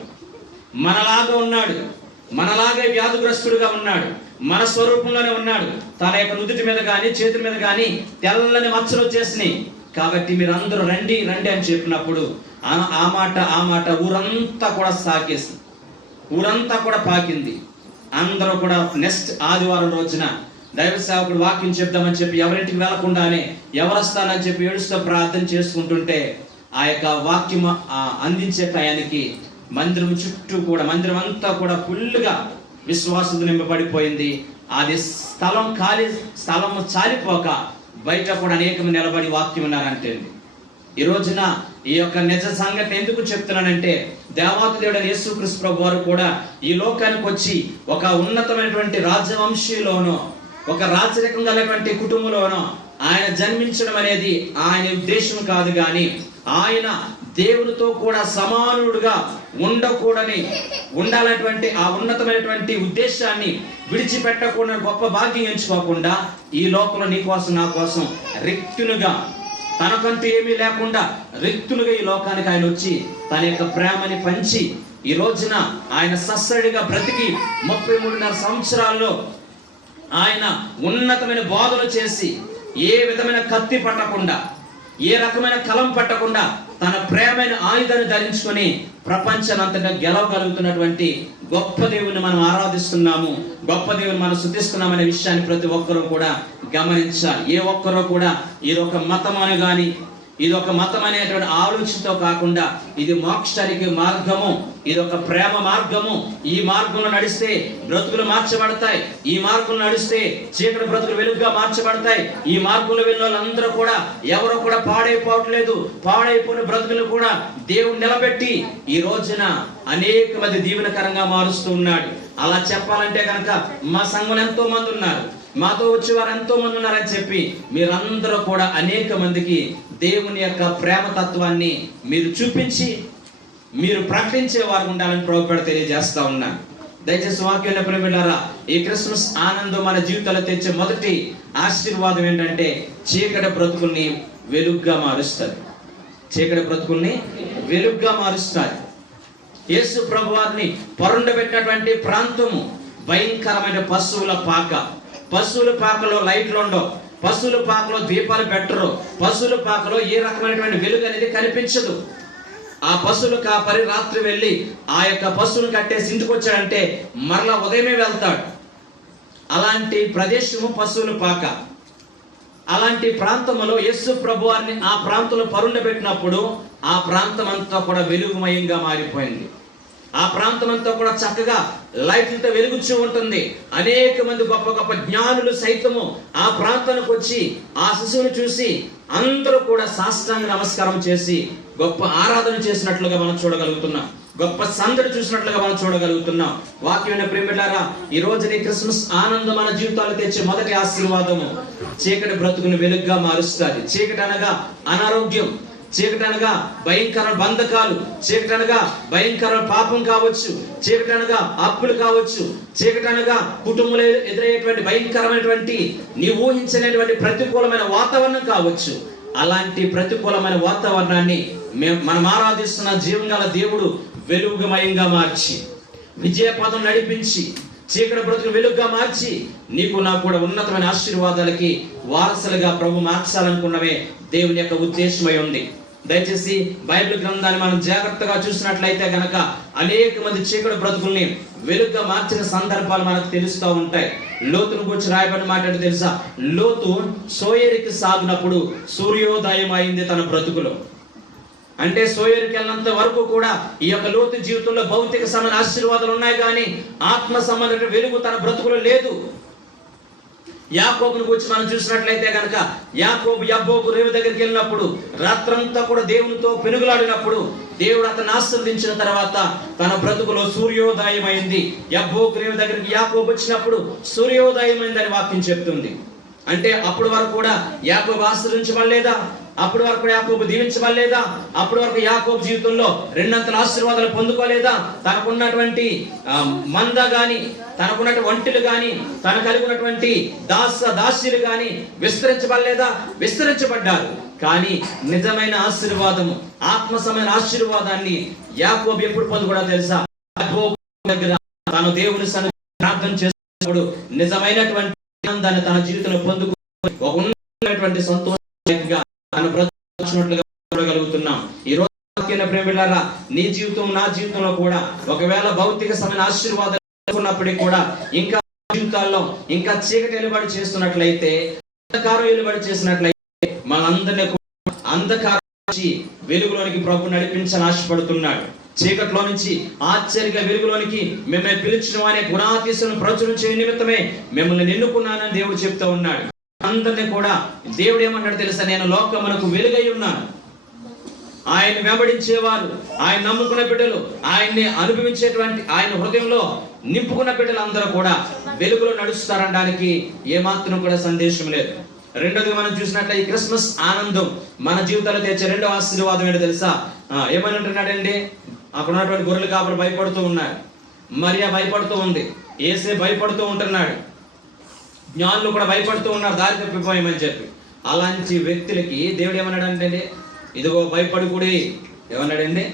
మనలాగా ఉన్నాడు, మనలాగే వ్యాధిగ్రస్తుడుగా ఉన్నాడు, మన స్వరూపంలోనే ఉన్నాడు. తన యొక్క నుదుటి మీద కానీ చేతుల మీద కానీ తెల్లని మచ్చలు వచ్చేసినాయి. కాబట్టి మీరు అందరూ రండి రండి అని చెప్పినప్పుడు ఆ మాట ఊరంతా కూడా సాకేసింది, ఊరంతా కూడా పాకింది. అందరూ కూడా నెక్స్ట్ ఆదివారం రోజున దైవ సేవకుడు వాక్యం చెప్దామని చెప్పి ఎవరింటికి వెళ్లకుండానే ఎవరు వస్తానని చెప్పి ఏడుస్తూ ప్రార్థన చేసుకుంటుంటే ఆ యొక్క వాక్యం అందించే టయానికి మందిరం చుట్టూ కూడా మందిరం అంతా కూడా ఫుల్గా విశ్వాసంతో నింపబడిపోయింది. అది స్థలము చాలిపోక బయట కూడా అనేకం నిలబడి వాక్యం ఉన్నారంటే ఈ రోజున ఈ యొక్క నిజ సంఘటన ఎందుకు చెప్తున్నానంటే, దేవాతి దేవుడు యేసుక్రీస్తు ప్రభు వారు కూడా ఈ లోకానికి వచ్చి ఒక ఉన్నతమైనటువంటి రాజవంశీలోనో ఒక రాజరికం కలిగినటువంటి కుటుంబంలోనో ఆయన జన్మించడం అనేది ఆయన ఉద్దేశం కాదు. కానీ ఆయన దేవునితో కూడా సమానుడుగా ఉండాలనేటువంటి ఆ ఉన్నతమైనటువంటి ఉద్దేశాన్ని విడిచిపెట్టకుండా గొప్ప భాగ్యం ఎంచుకోకుండా ఈ లోకంలో నీ కోసం నా కోసం రిక్తునుగా, తనకంటూ ఏమీ లేకుండా రిక్తులుగా ఈ లోకానికి ఆయన వచ్చి తన యొక్క ప్రేమని పంచి ఈ రోజున ఆయన సస్సడిగా బ్రతికి 33.5 సంవత్సరాల్లో ఆయన ఉన్నతమైన బోధలు చేసి ఏ విధమైన కత్తి పట్టకుండా, ఏ రకమైన కలం పట్టకుండా తన ప్రేమైన ఆయుధాన్ని ధరించుకొని ప్రపంచానంతటా గెలవగలుగుతున్నటువంటి గొప్ప దేవుని మనం ఆరాధిస్తున్నాము, గొప్ప దేవుని మనం స్తుతిస్తున్నాం అనే విషయాన్ని ప్రతి ఒక్కరూ కూడా గమనించాలి. ఏ ఒక్కరూ కూడా ఇదొక మతం అని కానీ ఇదొక మతం అనేటువంటి ఆలోచనతో కాకుండా ఇది మోక్షానికి మార్గము, ఇది ఒక ప్రేమ మార్గము. ఈ మార్గంలో నడిస్తే బ్రతుకులు మార్చబడతాయి, ఈ మార్గంలో నడిస్తే చీకటి బ్రతుకులు వెలుగుగా మార్చబడతాయి. ఈ మార్గంలో వెళ్ళిన వాళ్ళందరూ కూడా ఎవరు కూడా పాడైపోవట్లేదు. పాడైపోయిన బ్రతుకులు కూడా దేవుడు నిలబెట్టి ఈ రోజున అనేక మంది దీవెనకరంగా మారుస్తూ ఉన్నాడు. అలా చెప్పాలంటే కనుక మా సంఘంలో ఎంతో మంది ఉన్నారు, మాతో వచ్చేవారు ఎంతో మంది ఉన్నారని చెప్పి మీరందరూ కూడా అనేక మందికి దేవుని యొక్క ప్రేమ తత్వాన్ని మీరు చూపించి మీరు ప్రకటించే వారు ఉండాలని ప్రభువుపేట తెలియజేస్తా ఉన్నాను. దయచేసి వాక్యాన్ని ప్రేమిలారా, ఈ క్రిస్మస్ ఆనందం మన జీవితాల్లో తెచ్చే మొదటి ఆశీర్వాదం ఏంటంటే చీకటి బ్రతుకుల్ని వెలుగుగా మారుస్తారు. చీకటి బ్రతుకుల్ని వెలుగుగా మారుస్తారు. యేసు ప్రభువారిని పరుండబెట్టినటువంటి ప్రాంతము భయంకరమైన పశువుల పాక. పశువుల పాకలో లైట్లు ఉండవు, పశువుల పాకలో దీపాలు పెట్టరు, పశువుల పాకలో ఏ రకమైనటువంటి వెలుగు అనేది కనిపించదు. ఆ పశువుల కాపరి రాత్రి వెళ్ళి ఆ యొక్క పశువులు కట్టేసి ఇంటికి వచ్చాడంటే మరలా ఉదయమే వెళ్తాడు. అలాంటి ప్రదేశము పశువుల పాక. అలాంటి ప్రాంతంలో యేసు ప్రభువారిని ఆ ప్రాంతంలో పరుండబెట్టినప్పుడు ఆ ప్రాంతం అంతా కూడా వెలుగుమయంగా మారిపోయింది. ఆ ప్రాంతం అంతా కూడా చక్కగా లైట్లతో వెలుగుచూ ఉంటుంది. అనేక మంది గొప్ప గొప్ప జ్ఞానులు సైతము ఆ ప్రాంతానికి వచ్చి ఆ శిశువును చూసి అందరూ కూడా సాష్టాంగ నమస్కారం చేసి గొప్ప ఆరాధన చేసినట్లుగా మనం చూడగలుగుతున్నాం. గొప్ప సందడి చూసినట్లుగా మనం చూడగలుగుతున్నాం. వాక్యమైన ప్రేమిలారా, ఈ రోజుని క్రిస్మస్ ఆనందం మన జీవితాలు తెచ్చే మొదటి ఆశీర్వాదము చీకటి బ్రతుకుని వెలుగుగా మారుస్తుంది. చీకటి అనగా అనారోగ్యం, చీకటి అనగా భయంకర బంధకాలు, చీకటి అనగా భయంకర పాపం కావచ్చు, చీకటి అనగా అప్పులు కావచ్చు, చీకటి అనగా కుటుంబంలో ఎదురయ్యేటువంటి భయంకరమైనటువంటి నీవు ఊహించలేనటువంటి ప్రతికూలమైన వాతావరణం కావచ్చు. అలాంటి ప్రతికూలమైన వాతావరణాన్ని మనం ఆరాధిస్తున్న జీవంగల దేవుడు వెలుగుమయంగా మార్చి, విజయపదం నడిపించి, చీకటి బ్రతుకు వెలుగుగా మార్చి నీకు నాకు కూడా ఉన్నతమైన ఆశీర్వాదాలకి వారసులుగా ప్రభు మార్చాలనుకున్నవే దేవుని యొక్క ఉద్దేశమై ఉంది. దయచేసి బైబిల్ గ్రంథాన్ని మనం జాగ్రత్తగా చూసినట్లయితే గనక అనేక మంది చీకటి బ్రతుకుల్ని వెలుగుగా మార్చిన సందర్భాలు మనకు తెలుస్తూ ఉంటాయి. లోతును గురించి రాయబడిన మాట అంటే తెలుసా? లోతు సోయేరికి సాగినప్పుడు సూర్యోదయం అయింది తన బ్రతుకులో. అంటే సోయేరికి వెళ్ళినంత వరకు కూడా ఈ యొక్క లోతు జీవితంలో భౌతిక సంబంధ ఆశీర్వాదాలు ఉన్నాయి, కానీ ఆత్మ సంబంధమైన వెలుగు తన బ్రతుకులో లేదు. యాకోబుని గురించి మనం చూసినట్లయితే కనుక యాకోబు యబ్బోకు రేవు దగ్గరికి వెళ్ళినప్పుడు రాత్రంతా కూడా దేవునితో పెనుగులాడినప్పుడు దేవుడు అతను ఆశీర్వదించిన తర్వాత తన బ్రతుకులో సూర్యోదయం అయింది. యబ్బోకు రేవు దగ్గరికి యాకోబు వచ్చినప్పుడు సూర్యోదయం అయిందని వాక్యం చెప్తుంది. అంటే అప్పటి వరకు కూడా యాకోబు ఆశీర్వదించబడలేదా? అప్పటి వరకు యాకోబు దీవించబడలేదా? అప్పటి వరకు యాకోబు జీవితంలో రెండంతల ఆశీర్వాదాలు పొందుకోలేదా? తనకున్నటువంటి మంద గాని, తనకున్నటువంటి ఒంటెలు గాని, తన కలిగి ఉన్నటువంటి దాస్యులు గాని విస్తరించబడలేదా? విస్తరించబడ్డారు. కానీ నిజమైన ఆశీర్వాదము, ఆత్మసమైన ఆశీర్వాదాన్ని యాకోబు ఎప్పుడు పొందుకోడా తెలుసా? దగ్గర తాను దేవుని సన్నిధిలో ప్రార్థన చేసినప్పుడు నిజమైనటువంటి ఆనందాన్ని తన జీవితంలో పొందుకున్నటువంటి సంతోషంగా తన బ్రతుకున్నట్లుగా చూడగలుగుతున్నాం. ఈ రోజు ప్రేమిలారా, నీ జీవితం నా జీవితంలో కూడా ఒకవేళ భౌతిక సమైన ఆశీర్వాదాలు ఉన్నప్పటికీ కూడా ఇంకా జీవితాల్లో ఇంకా చీకటి వెలుబడి చేస్తున్నట్లయితే, అంధకారం వెలుబడి చేసినట్లయితే మనందరినీ అంధకారం నుంచి వెలుగులోనికి ప్రభు నడిపించాలని ఆశపడుతున్నాడు. చీకట్లో నుంచి ఆశ్చర్యగా వెలుగులోనికి మిమ్మల్ని పిలిచిన వారి గుణాతీసులను ప్రచురం చేయ నిమిత్తమే మిమ్మల్ని ఎన్నుకున్నానని దేవుడు చెప్తూ ఉన్నాడు. అందరినీ కూడా దేవుడు ఏమన్నాడు తెలుసా? నేను లోకమునకు వెలుగై ఉన్నాను. ఆయన వెంబడించేవారు, ఆయన నమ్ముకున్న బిడ్డలు, ఆయన్ని అనుభవించేటువంటి, ఆయన హృదయంలో నింపుకున్న బిడ్డలు అందరూ కూడా వెలుగులో నడుస్తారనడానికి ఏమాత్రం కూడా సందేశం లేదు. రెండోది మనం చూసినట్లయితే ఈ క్రిస్మస్ ఆనందం మన జీవితాల్లో తెచ్చే రెండో ఆశీర్వాదం ఏంటో తెలుసా? ఏమని అంటున్నాడండి? అక్కడ ఉన్నటువంటి గొర్రెల కాపులు భయపడుతూ ఉన్నారు, మరియా భయపడుతూ ఉంది, యేసే భయపడుతూ ఉంటున్నాడు, జ్ఞానులు కూడా భయపడుతూ ఉన్నారు దారి తప్పిపోయామని చెప్పి. అలాంటి వ్యక్తులకి దేవుడు ఏమన్నాడంటే, ఇదిగో భయపడుకుడి. ఏమన్నాడండి?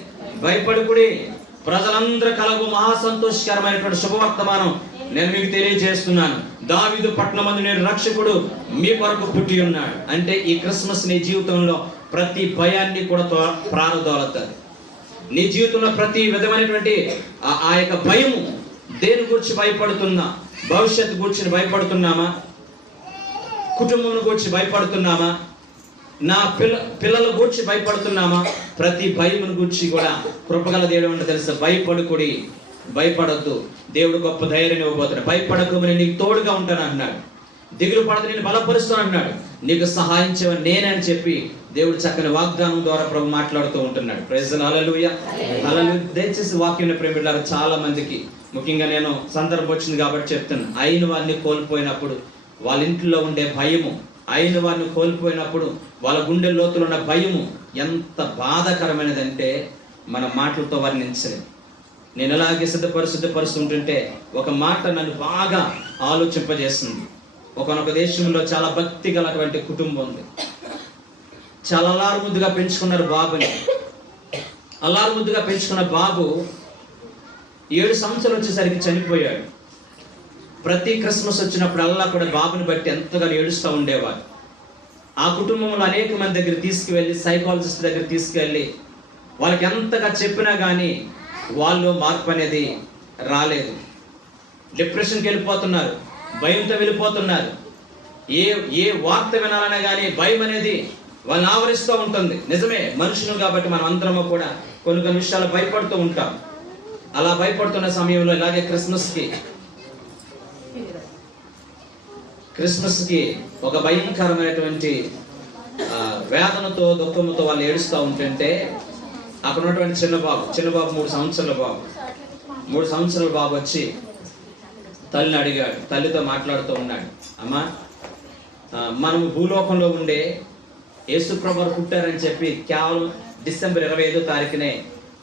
భయపడుకుడి, ప్రజలందరూ కలగు మహాసంతోషకరమైనటువంటి శుభవర్తమానం నేను మీకు తెలియజేస్తున్నాను. దావీదు పట్టణమందు నేను రక్షకుడు మీ కొరకు పుట్టి ఉన్నాడు. అంటే ఈ క్రిస్మస్ నీ జీవితంలో ప్రతి భయాన్ని కూడా ప్రారంభోలుతుంది. నీ జీవితంలో ప్రతి విధమైనటువంటి ఆ యొక్క భయము, దేని గురించి భయపడుతున్నా? భవిష్యత్తు గురించి భయపడుతున్నామా? కుటుంబం గురించి భయపడుతున్నామా? నా పిల్లల గురించి భయపడుతున్నామా? ప్రతి భయమును గురించి కూడా కృపగల దేవుడు అంటే తెలుసు. భయపడుకుడి, భయపడద్దు, దేవుడు గొప్ప ధైర్యం ఇవ్వబోతున్నాడు. భయపడకు, నేను నీకు తోడుగా ఉంటాను అన్నాడు. దిగులు పడదు, నేను బలపరుస్తాను అన్నాడు. నీకు సహాయం చేయని నేనని చెప్పి దేవుడు చక్కని వాగ్దానం ద్వారా ప్రభు మాట్లాడుతూ ఉంటున్నాడు. ప్రైజ్ హల్లెలూయా, హల్లెలూయా. దయచేసి వాక్యం ప్రేమికులారా, చాలా మందికి ముఖ్యంగా నేను సందర్భం వచ్చింది కాబట్టి చెప్తాను. అయిన వారిని కోల్పోయినప్పుడు వాళ్ళ ఇంట్లో ఉండే భయము, అయిన వారిని కోల్పోయినప్పుడు వాళ్ళ గుండె లోతులో ఉన్న భయము ఎంత బాధాకరమైనదంటే మన మాటలతో వర్ణించలేదు. నేను ఎలాగే సిద్ధపరుస్తుంటుంటే ఒక మాట నన్ను బాగా ఆలోచింపజేస్తుంది. ఒకనొక దేశంలో చాలా భక్తి గలటువంటి కుటుంబం ఉంది. చాలా అల్లారుముద్దుగా పెంచుకున్నారు బాబుని. అల్లారుముద్దుగా పెంచుకున్న బాబు 7 సంవత్సరాలు వచ్చేసరికి చనిపోయాడు. ప్రతి క్రిస్మస్ వచ్చినప్పుడు అల్లా కూడా బాబుని బట్టి ఎంతగానో ఏడుస్తూ ఉండేవారు. ఆ కుటుంబంలో అనేక మంది దగ్గర తీసుకువెళ్ళి, సైకాలజిస్ట్ దగ్గర తీసుకెళ్ళి వాళ్ళకి ఎంతగా చెప్పినా కానీ వాళ్ళు మార్పు అనేది రాలేదు. డిప్రెషన్కి వెళ్ళిపోతున్నారు. భయంతో వెళ్ళిపోతున్నారు. ఏ వార్త వినాలన్నా కానీ భయం అనేది వాళ్ళని ఆవరిస్తూ ఉంటుంది. నిజమే, మనుషులు కాబట్టి మనం అందరము కూడా కొన్ని విషయాలు భయపడుతూ ఉంటాం. అలా భయపడుతున్న సమయంలో ఇలాగే క్రిస్మస్కి ఒక భయంకరమైనటువంటి వేదనతో దుఃఖంతో వాళ్ళు ఏడుస్తూ ఉంటుంటే అక్కడ ఉన్నటువంటి చిన్నబాబు 3 సంవత్సరాల బాబు 3 సంవత్సరాల బాబు వచ్చి తల్లిని అడిగాడు. తల్లితో మాట్లాడుతూ ఉన్నాడు, అమ్మా మనము భూలోకంలో ఉండే యేసుప్రభువు పుట్టారని చెప్పి కేవలం డిసెంబర్ 25వ తారీఖునే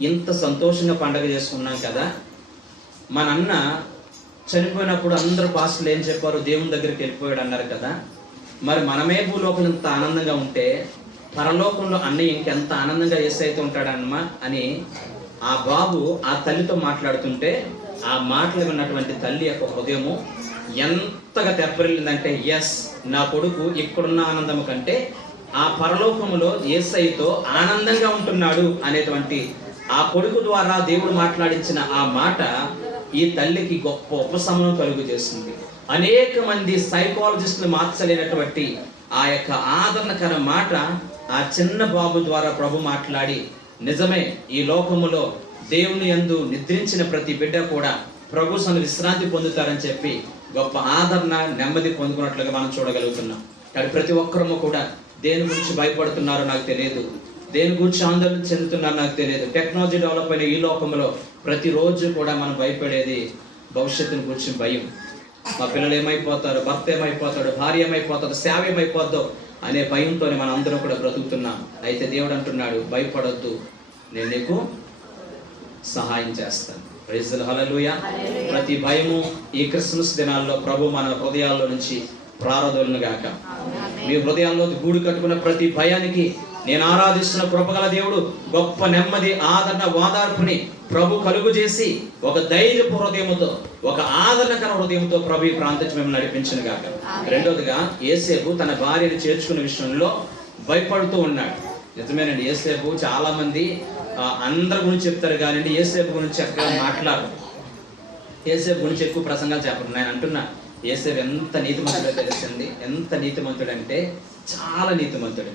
ఇంత సంతోషంగా పండగ చేసుకున్నాం కదా. మన అన్న చనిపోయినప్పుడు అందరూ పాస్టర్లు ఏం చెప్పారు, దేవుని దగ్గరికి వెళ్ళిపోయాడు అన్నారు కదా. మరి మనమే భూలోకంలో ఇంత ఆనందంగా ఉంటే పరలోకంలో అన్నయ్య ఇంకెంత ఆనందంగా యేసయ్యతో ఉంటాడన్నమా అని ఆ బాబు ఆ తల్లితో మాట్లాడుతుంటే ఆ మాటలు విన్నటువంటి తల్లి యొక్క హృదయము ఎంతగా తెప్పరిల్లిందంటే, ఎస్, నా కొడుకు ఇక్కడున్న ఆనందం కంటే ఆ పరలోకములో యేసయ్యతో ఆనందంగా ఉంటున్నాడు అనేటువంటి ఆ కొడుకు ద్వారా దేవుడు మాట్లాడించిన ఆ మాట ఈ తల్లికి గొప్ప ఉపశమనం కలుగు చేస్తుంది. అనేక మంది సైకాలజిస్టులు మార్చలేనటువంటి ఆ యొక్క ఆదరణకర మాట ఆ చిన్న బాబు ద్వారా ప్రభు మాట్లాడి, నిజమే, ఈ లోకములో దేవుని యందు నిద్రించిన ప్రతి బిడ్డ కూడా ప్రభు సన్నిధిలో విశ్రాంతి పొందుతారని చెప్పి గొప్ప ఆదరణ, నెమ్మది పొందుకున్నట్లుగా మనం చూడగలుగుతున్నాం. కానీ ప్రతి ఒక్కరము కూడా దేని గురించి భయపడుతున్నారో నాకు తెలియదు, దేని గురించి ఆందోళన చెందుతున్నారో నాకు తెలియదు. టెక్నాలజీ డెవలప్ అయిన ఈ లోకంలో ప్రతిరోజు కూడా మనం భయపడేది భవిష్యత్తుని గురించి భయం. మా పిల్లలు ఏమైపోతారు, భర్త ఏమైపోతాడు, భార్య ఏమైపోతాడు, సేవ ఏమైపోద్దో అనే భయంతోనే మనం అందరం కూడా బ్రతుకుతున్నాం. అయితే దేవుడు అంటున్నాడు, భయపడొద్దు, నేను నీకు సహాయం చేస్తాను. ప్రైజ్ ది లార్డ్, హల్లెలూయా. ప్రతి భయము ఈ క్రిస్మస్ దినాల్లో ప్రభు మన హృదయాల్లో నుంచి ప్రారదోలను గాక. మీ హృదయాల్లో గూడు కట్టుకున్న ప్రతి భయానికి నేను ఆరాధిస్తున్న కృపగల దేవుడు గొప్ప నెమ్మది, ఆదరణ, ఓదార్పుని ప్రభు కలుగు చేసి ఒక ధైర్యపు హృదయముతో, ఒక ఆదరణకర హృదయంతో ప్రభు ఈ ప్రాంతం మేము నడిపించిన గాక. రెండోదిగా, యేసేపు తన భార్యను చేర్చుకునే విషయంలో భయపడుతూ ఉన్నాడు. నిజమేనండి, యేసేపు చాలా మంది అందరి గురించి చెప్తారు కానీ యేసేపు గురించి ఎక్కడ మాట్లాడరు. యేసేపు గురించి ఎక్కువ ప్రసంగాలు చెప్పరు. నేను అంటున్నా, యేసేపు ఎంత నీతిమంతుడో తెలిసింది. ఎంత నీతిమంతుడు అంటే చాలా నీతిమంతుడు.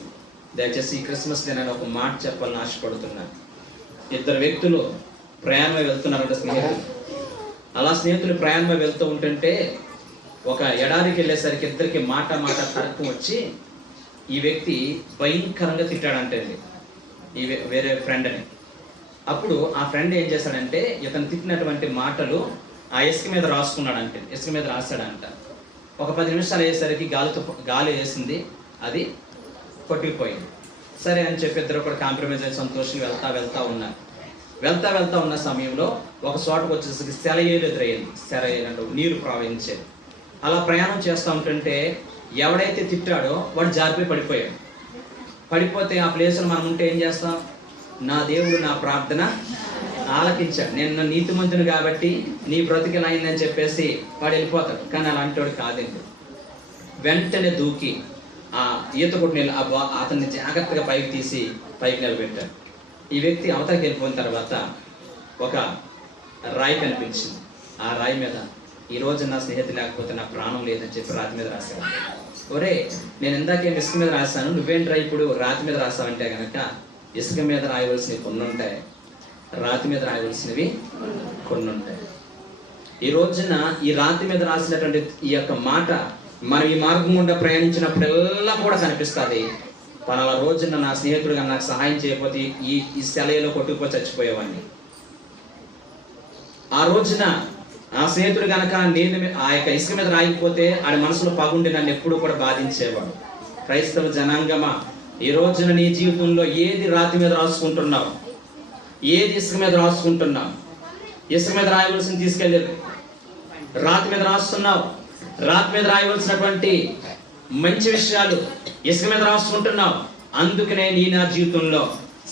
దయచేసి ఈ క్రిస్మస్ డే నేను ఒక మాట చెప్పాలని ఆశపడుతున్నాను. 2 వ్యక్తులు ప్రయాణమై వెళ్తున్నారంటే స్నేహితులు. అలా స్నేహితులు ప్రయాణమై వెళ్తూ ఉంటుంటే ఒక ఎడారికి వెళ్ళేసరికి ఇద్దరికి మాట తర్కం వచ్చి ఈ వ్యక్తి భయంకరంగా తిట్టాడంటే ఈ వేరే ఫ్రెండ్ అని. అప్పుడు ఆ ఫ్రెండ్ ఏం చేశాడంటే ఇతను తిట్టినటువంటి మాటలు ఆ ఇసుక మీద రాసుకున్నాడంటే, ఇసుక మీద రాశాడంట. ఒక 10 నిమిషాలు అయ్యేసరికి గాలి వేసింది, అది కొట్టుకుపోయింది. సరే అని చెప్పి ఇద్దరు కూడా కాంప్రమైజ్ అయ్యి సంతోషంగా వెళ్తా ఉన్నారు. వెళ్తా ఉన్న సమయంలో ఒక చోటకు వచ్చేసరికి సెలయేలు ఎదురయ్యింది. సెలయేలు నీరు ప్రవహించేది. అలా ప్రయాణం చేస్తూ ఉంటుంటే ఎవడైతే తిట్టాడో వాడు జారిపోయి పడిపోయాడు. పడిపోతే ఆ ప్లేస్లో మనం ఉంటే ఏం చేస్తాం, నా దేవుడు నా ప్రార్థన ఆలకించాడు, నేను నీతిమంతుడు కాబట్టి నీ బ్రతికిలా అయిందని చెప్పేసి వాడు వెళ్ళిపోతాడు. కానీ అలాంటి వాడు కాదండి. వెంటనే దూకి ఆ ఈత కొట్టిన అతన్ని జాగ్రత్తగా పైకి తీసి పైకి నిలబెట్టాడు. ఈ వ్యక్తి అవతలకి వెళ్ళిపోయిన తర్వాత ఒక రాయి కనిపించింది. ఆ రాయి మీద, ఈ రోజు నా స్నేహితులు లేకపోతే నా ప్రాణం లేదని చెప్పి రాతి మీద రాశాడు. ఒరే, నేను ఇందాకేం ఇసుక మీద రాశాను, నువ్వేంట్రా ఇప్పుడు రాతి మీద రాసావంటే కనుక ఇసుక మీద రాయవలసినవి కొన్ని ఉంటాయి, రాతి మీద రాయవలసినవి కొన్ని ఉంటాయి. ఈ రోజున ఈ రాతి మీద రాసినటువంటి ఈ యొక్క మాట మనం ఈ మార్గం గుండా ప్రయాణించినప్పుడల్లా కూడా కనిపిస్తుంది. పలానా రోజున నా స్నేహితుడుగా నాకు సహాయం చేయకపోతే ఈ సెలవులో కొట్టుకుపోయి చచ్చిపోయేవాడిని. ఆ రోజున ఆ స్నేహితుడు కనుక నేను ఆ యొక్క ఇసుక మీద రాయిపోతే ఆడి మనసులో పగుండి నన్ను ఎప్పుడూ కూడా బాధించేవాడు. క్రైస్తవ జనాంగమా, ఈ రోజున నీ జీవితంలో ఏది రాతి మీద రాసుకుంటున్నావు, ఏది ఇసుక మీద రాసుకుంటున్నావు? ఇసుక మీద రాయవలసింది తీసుకెళ్ళలేదు, రాతి మీద రాస్తున్నావు. రాతి మీద రాయవలసినటువంటి మంచి విషయాలు ఇసుక మీద రాసుకుంటున్నావు. అందుకనే నా జీవితంలో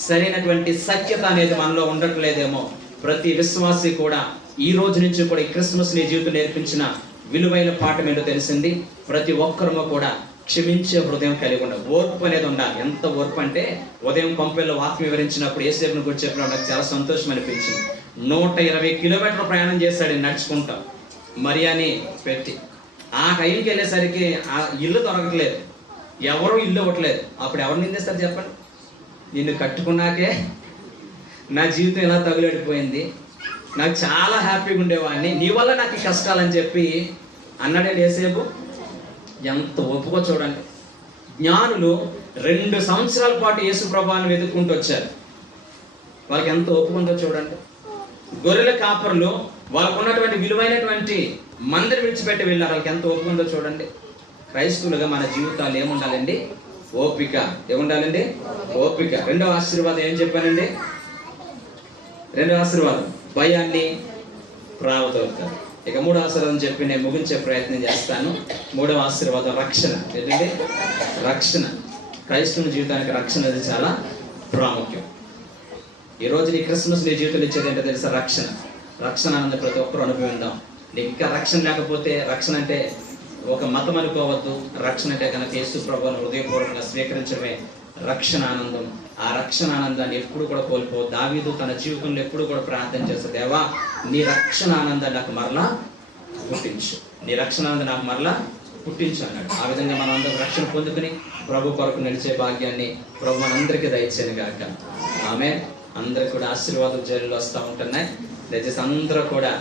సరైనటువంటి సత్యత అనేది మనలో ఉండట్లేదేమో. ప్రతి విశ్వాసి కూడా ఈ రోజు నుంచి కూడా ఈ క్రిస్మస్ నీ జీవితం నేర్పించిన విలువైన పాఠం ఏంటో తెలిసింది. ప్రతి ఒక్కరూ కూడా క్షమించే హృదయం కలిగి ఉండాలి. ఓర్పు అనేది ఉండాలి. ఎంత ఓర్పు అంటే, ఉదయం పంపేలో వాక్యం వివరించినప్పుడు యేసేపుని గురించి చెప్పినప్పుడు నాకు చాలా సంతోషం అనిపించింది. 120 కిలోమీటర్లు ప్రయాణం చేశాడు నడుచుకుంటా, మరియాని పెట్టి. ఆ టైంకి వెళ్ళేసరికి ఆ ఇల్లు దొరకట్లేదు, ఎవరు ఇల్లు ఇవ్వట్లేదు. అప్పుడు ఎవరు నిందిస్తారు చెప్పండి? నిన్ను కట్టుకున్నాకే నా జీవితం ఇలా తగులడిపోయింది, నాకు చాలా హ్యాపీగా ఉండేవాడిని, నీ వల్ల నాకు ఈ కష్టాలని చెప్పి అన్నాడే యేసేపు. ఎంత ఒప్పుకో చూడండి. జ్ఞానులు 2 సంవత్సరాల పాటు యేసు ప్రభువుని వెతుక్కుంటూ వచ్చారు. వాళ్ళకి ఎంత ఒప్పుకుందో చూడండి. గొర్రెల కాపరులు వాళ్ళకు ఉన్నటువంటి విలువైనటువంటి మందిని విడిచిపెట్టి వెళ్ళారు. వాళ్ళకి ఎంత ఒప్పుకుందో చూడండి. క్రైస్తవులుగా మన జీవితాలు ఏముండాలండి? ఓపిక. ఏముండాలండి? ఓపిక. 2వ ఆశీర్వాదం ఏం చెప్పానండి? 2వ ఆశీర్వాదం భయాన్ని ప్రావదవుతారు. ఇక 3వ ఆశీర్వాదం చెప్పి నేను ముగించే ప్రయత్నం చేస్తాను. 3వ ఆశీర్వాదం రక్షణ. ఏంటండి? రక్షణ. క్రైస్తవ జీవితానికి రక్షణ అది చాలా ప్రాముఖ్యం. ఈ రోజు నీ క్రిస్మస్ నీ జీవితంలో ఇచ్చేది ఏంటో తెలుసా? రక్షణ. రక్షణ అన్నది ప్రతి ఒక్కరు అనుభవిద్దాం. నీకు ఇంకా రక్షణ లేకపోతే, రక్షణ అంటే ఒక మతం అనుకోవద్దు. రక్షణ అంటే కనుక యేసు ప్రభువును హృదయపూర్వకంగా స్వీకరించడమే రక్షణ ఆనందం. ఆ రక్షణ ఆనందాన్ని ఎప్పుడు కూడా కోల్పో. దావీదు తన జీవితంలో ఎప్పుడు కూడా ప్రార్థన చేస్తాడు, దేవా నీ రక్షణ ఆనందాన్ని నాకు మరలా పుట్టించు, నీ రక్షణ ఆనందం నాకు మరలా పుట్టించు అన్నాడు. ఆ విధంగా మనం అందరం రక్షణ పొందుకుని ప్రభు కొరకు నడిచే భాగ్యాన్ని ప్రభు మనందరికీ దయచేయను గాక. ఆమె అందరికి కూడా ఆశీర్వాదం జైలు వస్తూ ఉంటున్నాయి. దయచేసి అందరూ కూడా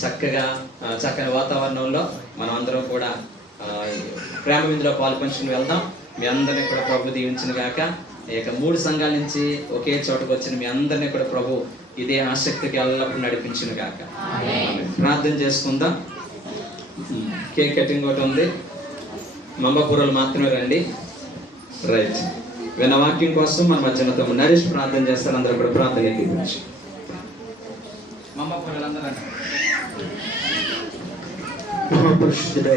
చక్కగా చక్కని వాతావరణంలో మనం అందరం కూడా ప్రేమ విందులో పాల్పంచుకుని వెళ్దాం. మీ అందరినీ కూడా ప్రభు దీవించిన గాక. ఇక 3 సంఘాల నుంచి ఒకే చోటకు వచ్చిన మీ అందరినీ కూడా ప్రభు ఇదే ఆసక్తికి ఎల్లప్పుడూ నడిపించిన గాక. ప్రార్థన చేసుకుందాం. కేక్ కటింగ్ ఒకటి ఉంది. మంబపూరలు మాత్రమే రండి. రైట్. విన్న వాక్యం కోసం మన మధ్యన తమ నరేష్ ప్రార్థన చేస్తారు. అందరూ కూడా ప్రార్థన ఎక్కించి మహాపురుషుడ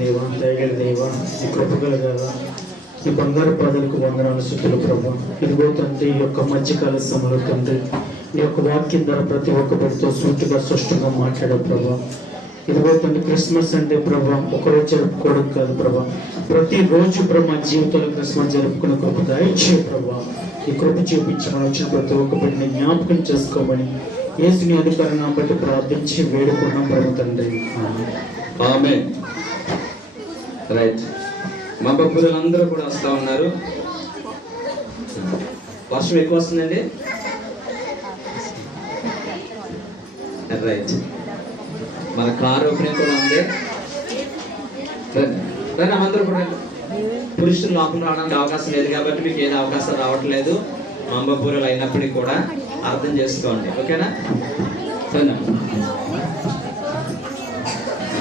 దేవ, దయగల దేవ, ఈ కృపగల దేవ, ఈ బంగారు పాదలకు వందనాలు స్తుతులు ప్రభు. ఇదిగో తండ్రి, ఈ యొక్క మధ్యకాల సమయంలో తండ్రి ఈ యొక్క వాక్యం ద్వారా ప్రతి ఒక్క బిడ్డతో సూటిగా స్పష్టంగా మాట్లాడే ప్రభు. ఇదిగో తండ్రి, క్రిస్మస్ అంటే ప్రభా ఒకరోజు జరుపుకోవడం కాదు ప్రభా, ప్రతిరోజు ప్రభా జీవితంలో క్రిస్మస్ జరుపుకునే కృప దయచే ప్రభా. ఈ కృప చూపించమని వచ్చిన ప్రతి ఒక్క బిడ్డని జ్ఞాపకం చేసుకోమని యేసుని అధికారం బట్టి ప్రార్థించి వేడుకున్నాం ప్రభు తండ్రి. ఆమేన్. రైట్. మా భక్తులందరూ కూడా వస్తూ ఉన్నారు. వర్షం ఎక్కువ వస్తుందండి. రైట్. మన కార్ ఓపెనింగ్ కూడా ఉంది. అందరూ కూడా పురుషులు లోపల రావడానికి అవకాశం లేదు కాబట్టి మీకు ఏది అవకాశం రావట్లేదు. మంబపూరలు అయినప్పటికీ కూడా అర్థం చేసుకోండి. ఓకేనా? సరేనా?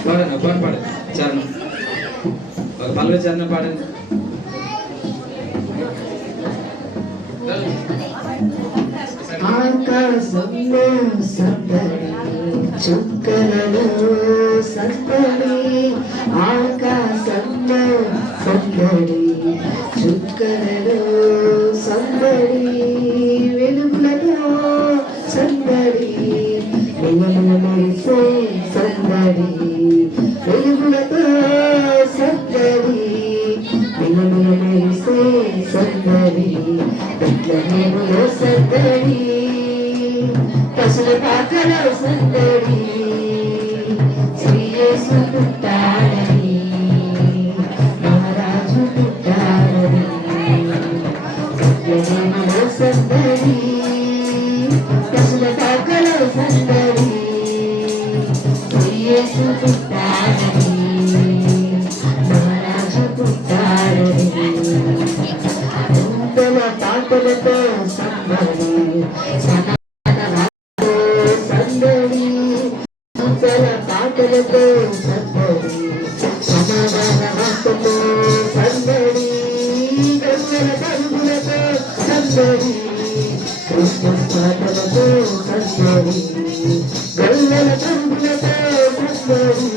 పాడండి, పాడండి చరణం, ఒక పల్లవి చరణం పాడండి. ఆకాశంలో సందడి, చుక్కలలో సందడి, ఆకాశంలో సందడి, చుక్కలలో సందడి, వెలుగులలో సందడి, వెలుగుల మెరిసే సందడి, వెలుగులతో సందడి, వెలుగుల మెరిసే సందడి, బెత్లెహేములో సందడి, పశుల పాకలో సందడి, శ్రీ యేసు పుట్టాడని, మహారాజు పుట్టాడని, బెత్లెహేములో సందడి, పశుల పాకలో సందడి, శ్రీ యేసు పుట్టాడని, మహారాజు పుట్టాడని, ఉంటల పాటలతో సందడి, సందడి, ఉంటల పాటలతో సందడి, సమాధాన వార్తతో సందడి, గంగల పరుగులతో సందడి, క్రిస్మస్ పాటలతో సందడి, గంగల పరుగులతో సందడి,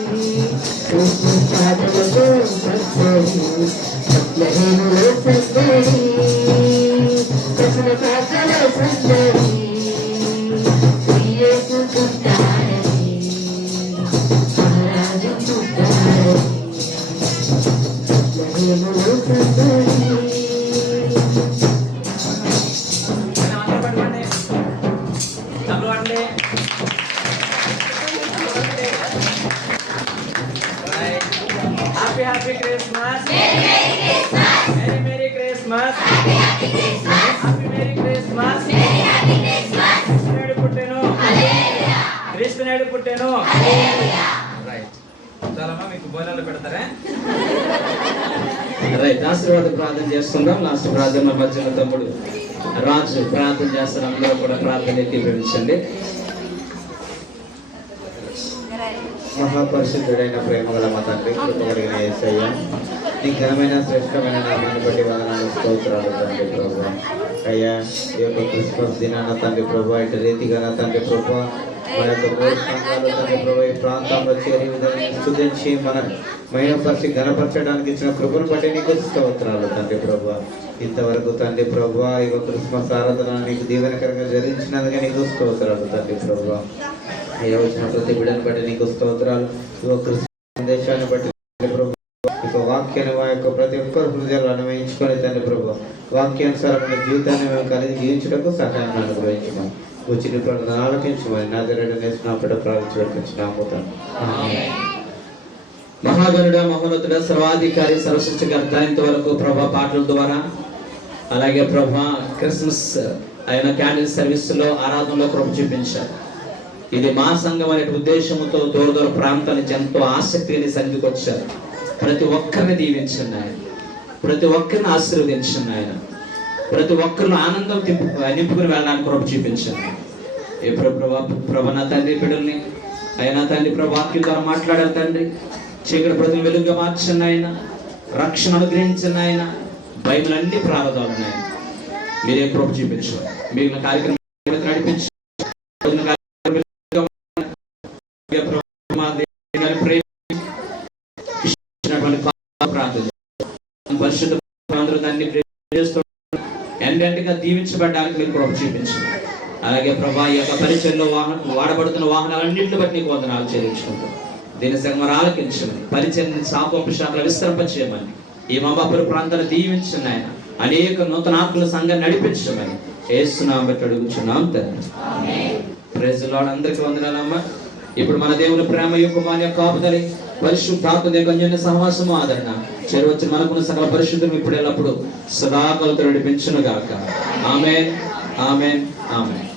క్రిస్మస్ పాటలతో సందడి, బెత్లెహేములో సందడి, పశుల పాకలో సందడి, శ్రీ యేసు పుట్టాడని, మహారాజు పుట్టాడని, బెత్లెహేములో సందడి. Right. Christmas merry merry Christmas happy merry Christmas కృష్ణుడు పుట్టెను క్రీస్తునాయుడు పుట్టెను. రైట్, చాలమ్మా, మీకు భోజనాలు పెడతారా? రైట్, ఆశీర్వాద ప్రార్థన చేసుకుందాం. లాస్ట్ ప్రార్థన మధ్యలో తమ్ముడు రాజు ప్రార్థన చేస్తారు. అందరూ కూడా ప్రార్థన ఏకీభవించండి. మహాపరిశుద్ధుడైన ప్రేమగల మా తండ్రి, కృపగలిగిన యేసయ్య, నీ ఘనమైన శ్రేష్టమైన నామాన్ని బట్టి వందనాలు స్తోత్రాలు తండ్రి ప్రభు. అయ్యా, ఈ యొక్క క్రిస్మస్ దినాన తండ్రి ప్రభు, ఇటు రీతిగా తండ్రి ప్రభు మన యొక్క మూడు సంఘాలు తండ్రి ప్రభు ఈ ప్రాంతంలో చేరి విధంగా స్తుతించి మన మహిమపరిచి ఘనపరచడానికి ఇచ్చిన కృపను బట్టి నీకు స్తోత్రాలు తండ్రి ప్రభు. ఇంతవరకు తండ్రి ప్రభు ఈ యొక్క క్రిస్మస్ ఆరాధన నీకు దీవెనకరంగా జరిగించినందుకే నీకు స్తోత్రాలు తండ్రి ప్రభు. అయ్యా, వచ్చిన ప్రతి బిడ్డను బట్టి నీకు స్తోత్రాలు. ఈ యొక్క క్రిస్మస్ సందేశాన్ని బట్టి ప్రభు, ఇక వాక్యాన్ని మా యొక్క ప్రతి ఒక్కరు హృదయాలు అన్వయించుకొని తండ్రి ప్రభు వాక్యానుసారమైన జీవితాన్ని మేము కలిగి జీవించడానికి సహాయాన్ని అనుగ్రహించమని వచ్చిన ప్రార్థన ఆలకించమని నా దగ్గర ప్రార్థించినాము. మహాగణుడ, మహోన్నతుడ, సర్వాధికారి, సర్వసృష్టికర్త, ఇంతవరకు ప్రభా పాటల ద్వారా అలాగే ప్రభా క్రిస్మస్ అయిన క్యాండిల్ సర్వీస్ లో ఆరాధనలో కృప చూపించారు. ఇది మా సంఘం అనే ఉద్దేశంతో దూర దూర ప్రాంతాల నుంచి ఎంతో ఆసక్తిని సన్నిధికి వచ్చారు. ప్రతి ఒక్కరిని దీవించండి ఆయన, ప్రతి ఒక్కరిని ఆశీర్వదించండి ఆయన, ప్రతి ఒక్కరిని ఆనందం నింపుకుని వెళ్ళడానికి కృప చూపించండి. ఏ ప్రభా నా తండ్రి బిడ్డల్ని అయినా తండ్రి ప్రభు వాక్యం ద్వారా మాట్లాడారు తండ్రి. చీకటి ప్రతి వెలుగుగా మార్చండి ఆయన, రక్షణ అనుగ్రహించండి ఆయన, బైబిల్ అన్ని ప్రారంభాలు ఉన్నాయి. మీరే కృప చూపించండి. మిగిలిన కార్యక్రమం నడిపించి పరిశుద్ధ ఎండెంటగా దీవించబడడానికి మీరు కృప చూపించండి. అలాగే ప్రభా ఈ యొక్క పరిచయంలో వాడబడుతున్న వాహనాలన్నింటిని బట్టి నీకు వందనాలు చెల్లించుకుంటాం. దీని సంగమం ఆలకించమని, పరిచయం సాపంప శాఖలు విస్తరింపచేయమని, ఈ మమ్మాపురి ప్రాంతాన్ని దీవించండి ఆయన. అనేక నూతన ఆత్మల సంఘాన్ని నడిపించమని యేసునామమున బట్టి అడుగుచున్నాం తండ్రి. Praise the lord. అందరికీ వందనాలమ్మా. ఇప్పుడు మన దేవుని ప్రేమ యొక్క మాన్య కాపుదలి పరిశుద్ధాత్మ అన్యోన్య సహవాసము ఆదరణ చేరవచ్చు మనకున్న సకల పరిశుద్ధం ఇప్పుడు ఎల్లప్పుడు సదాకాలతో నడిపించును గాక. ఆమేన్, ఆమేన్, ఆమేన్.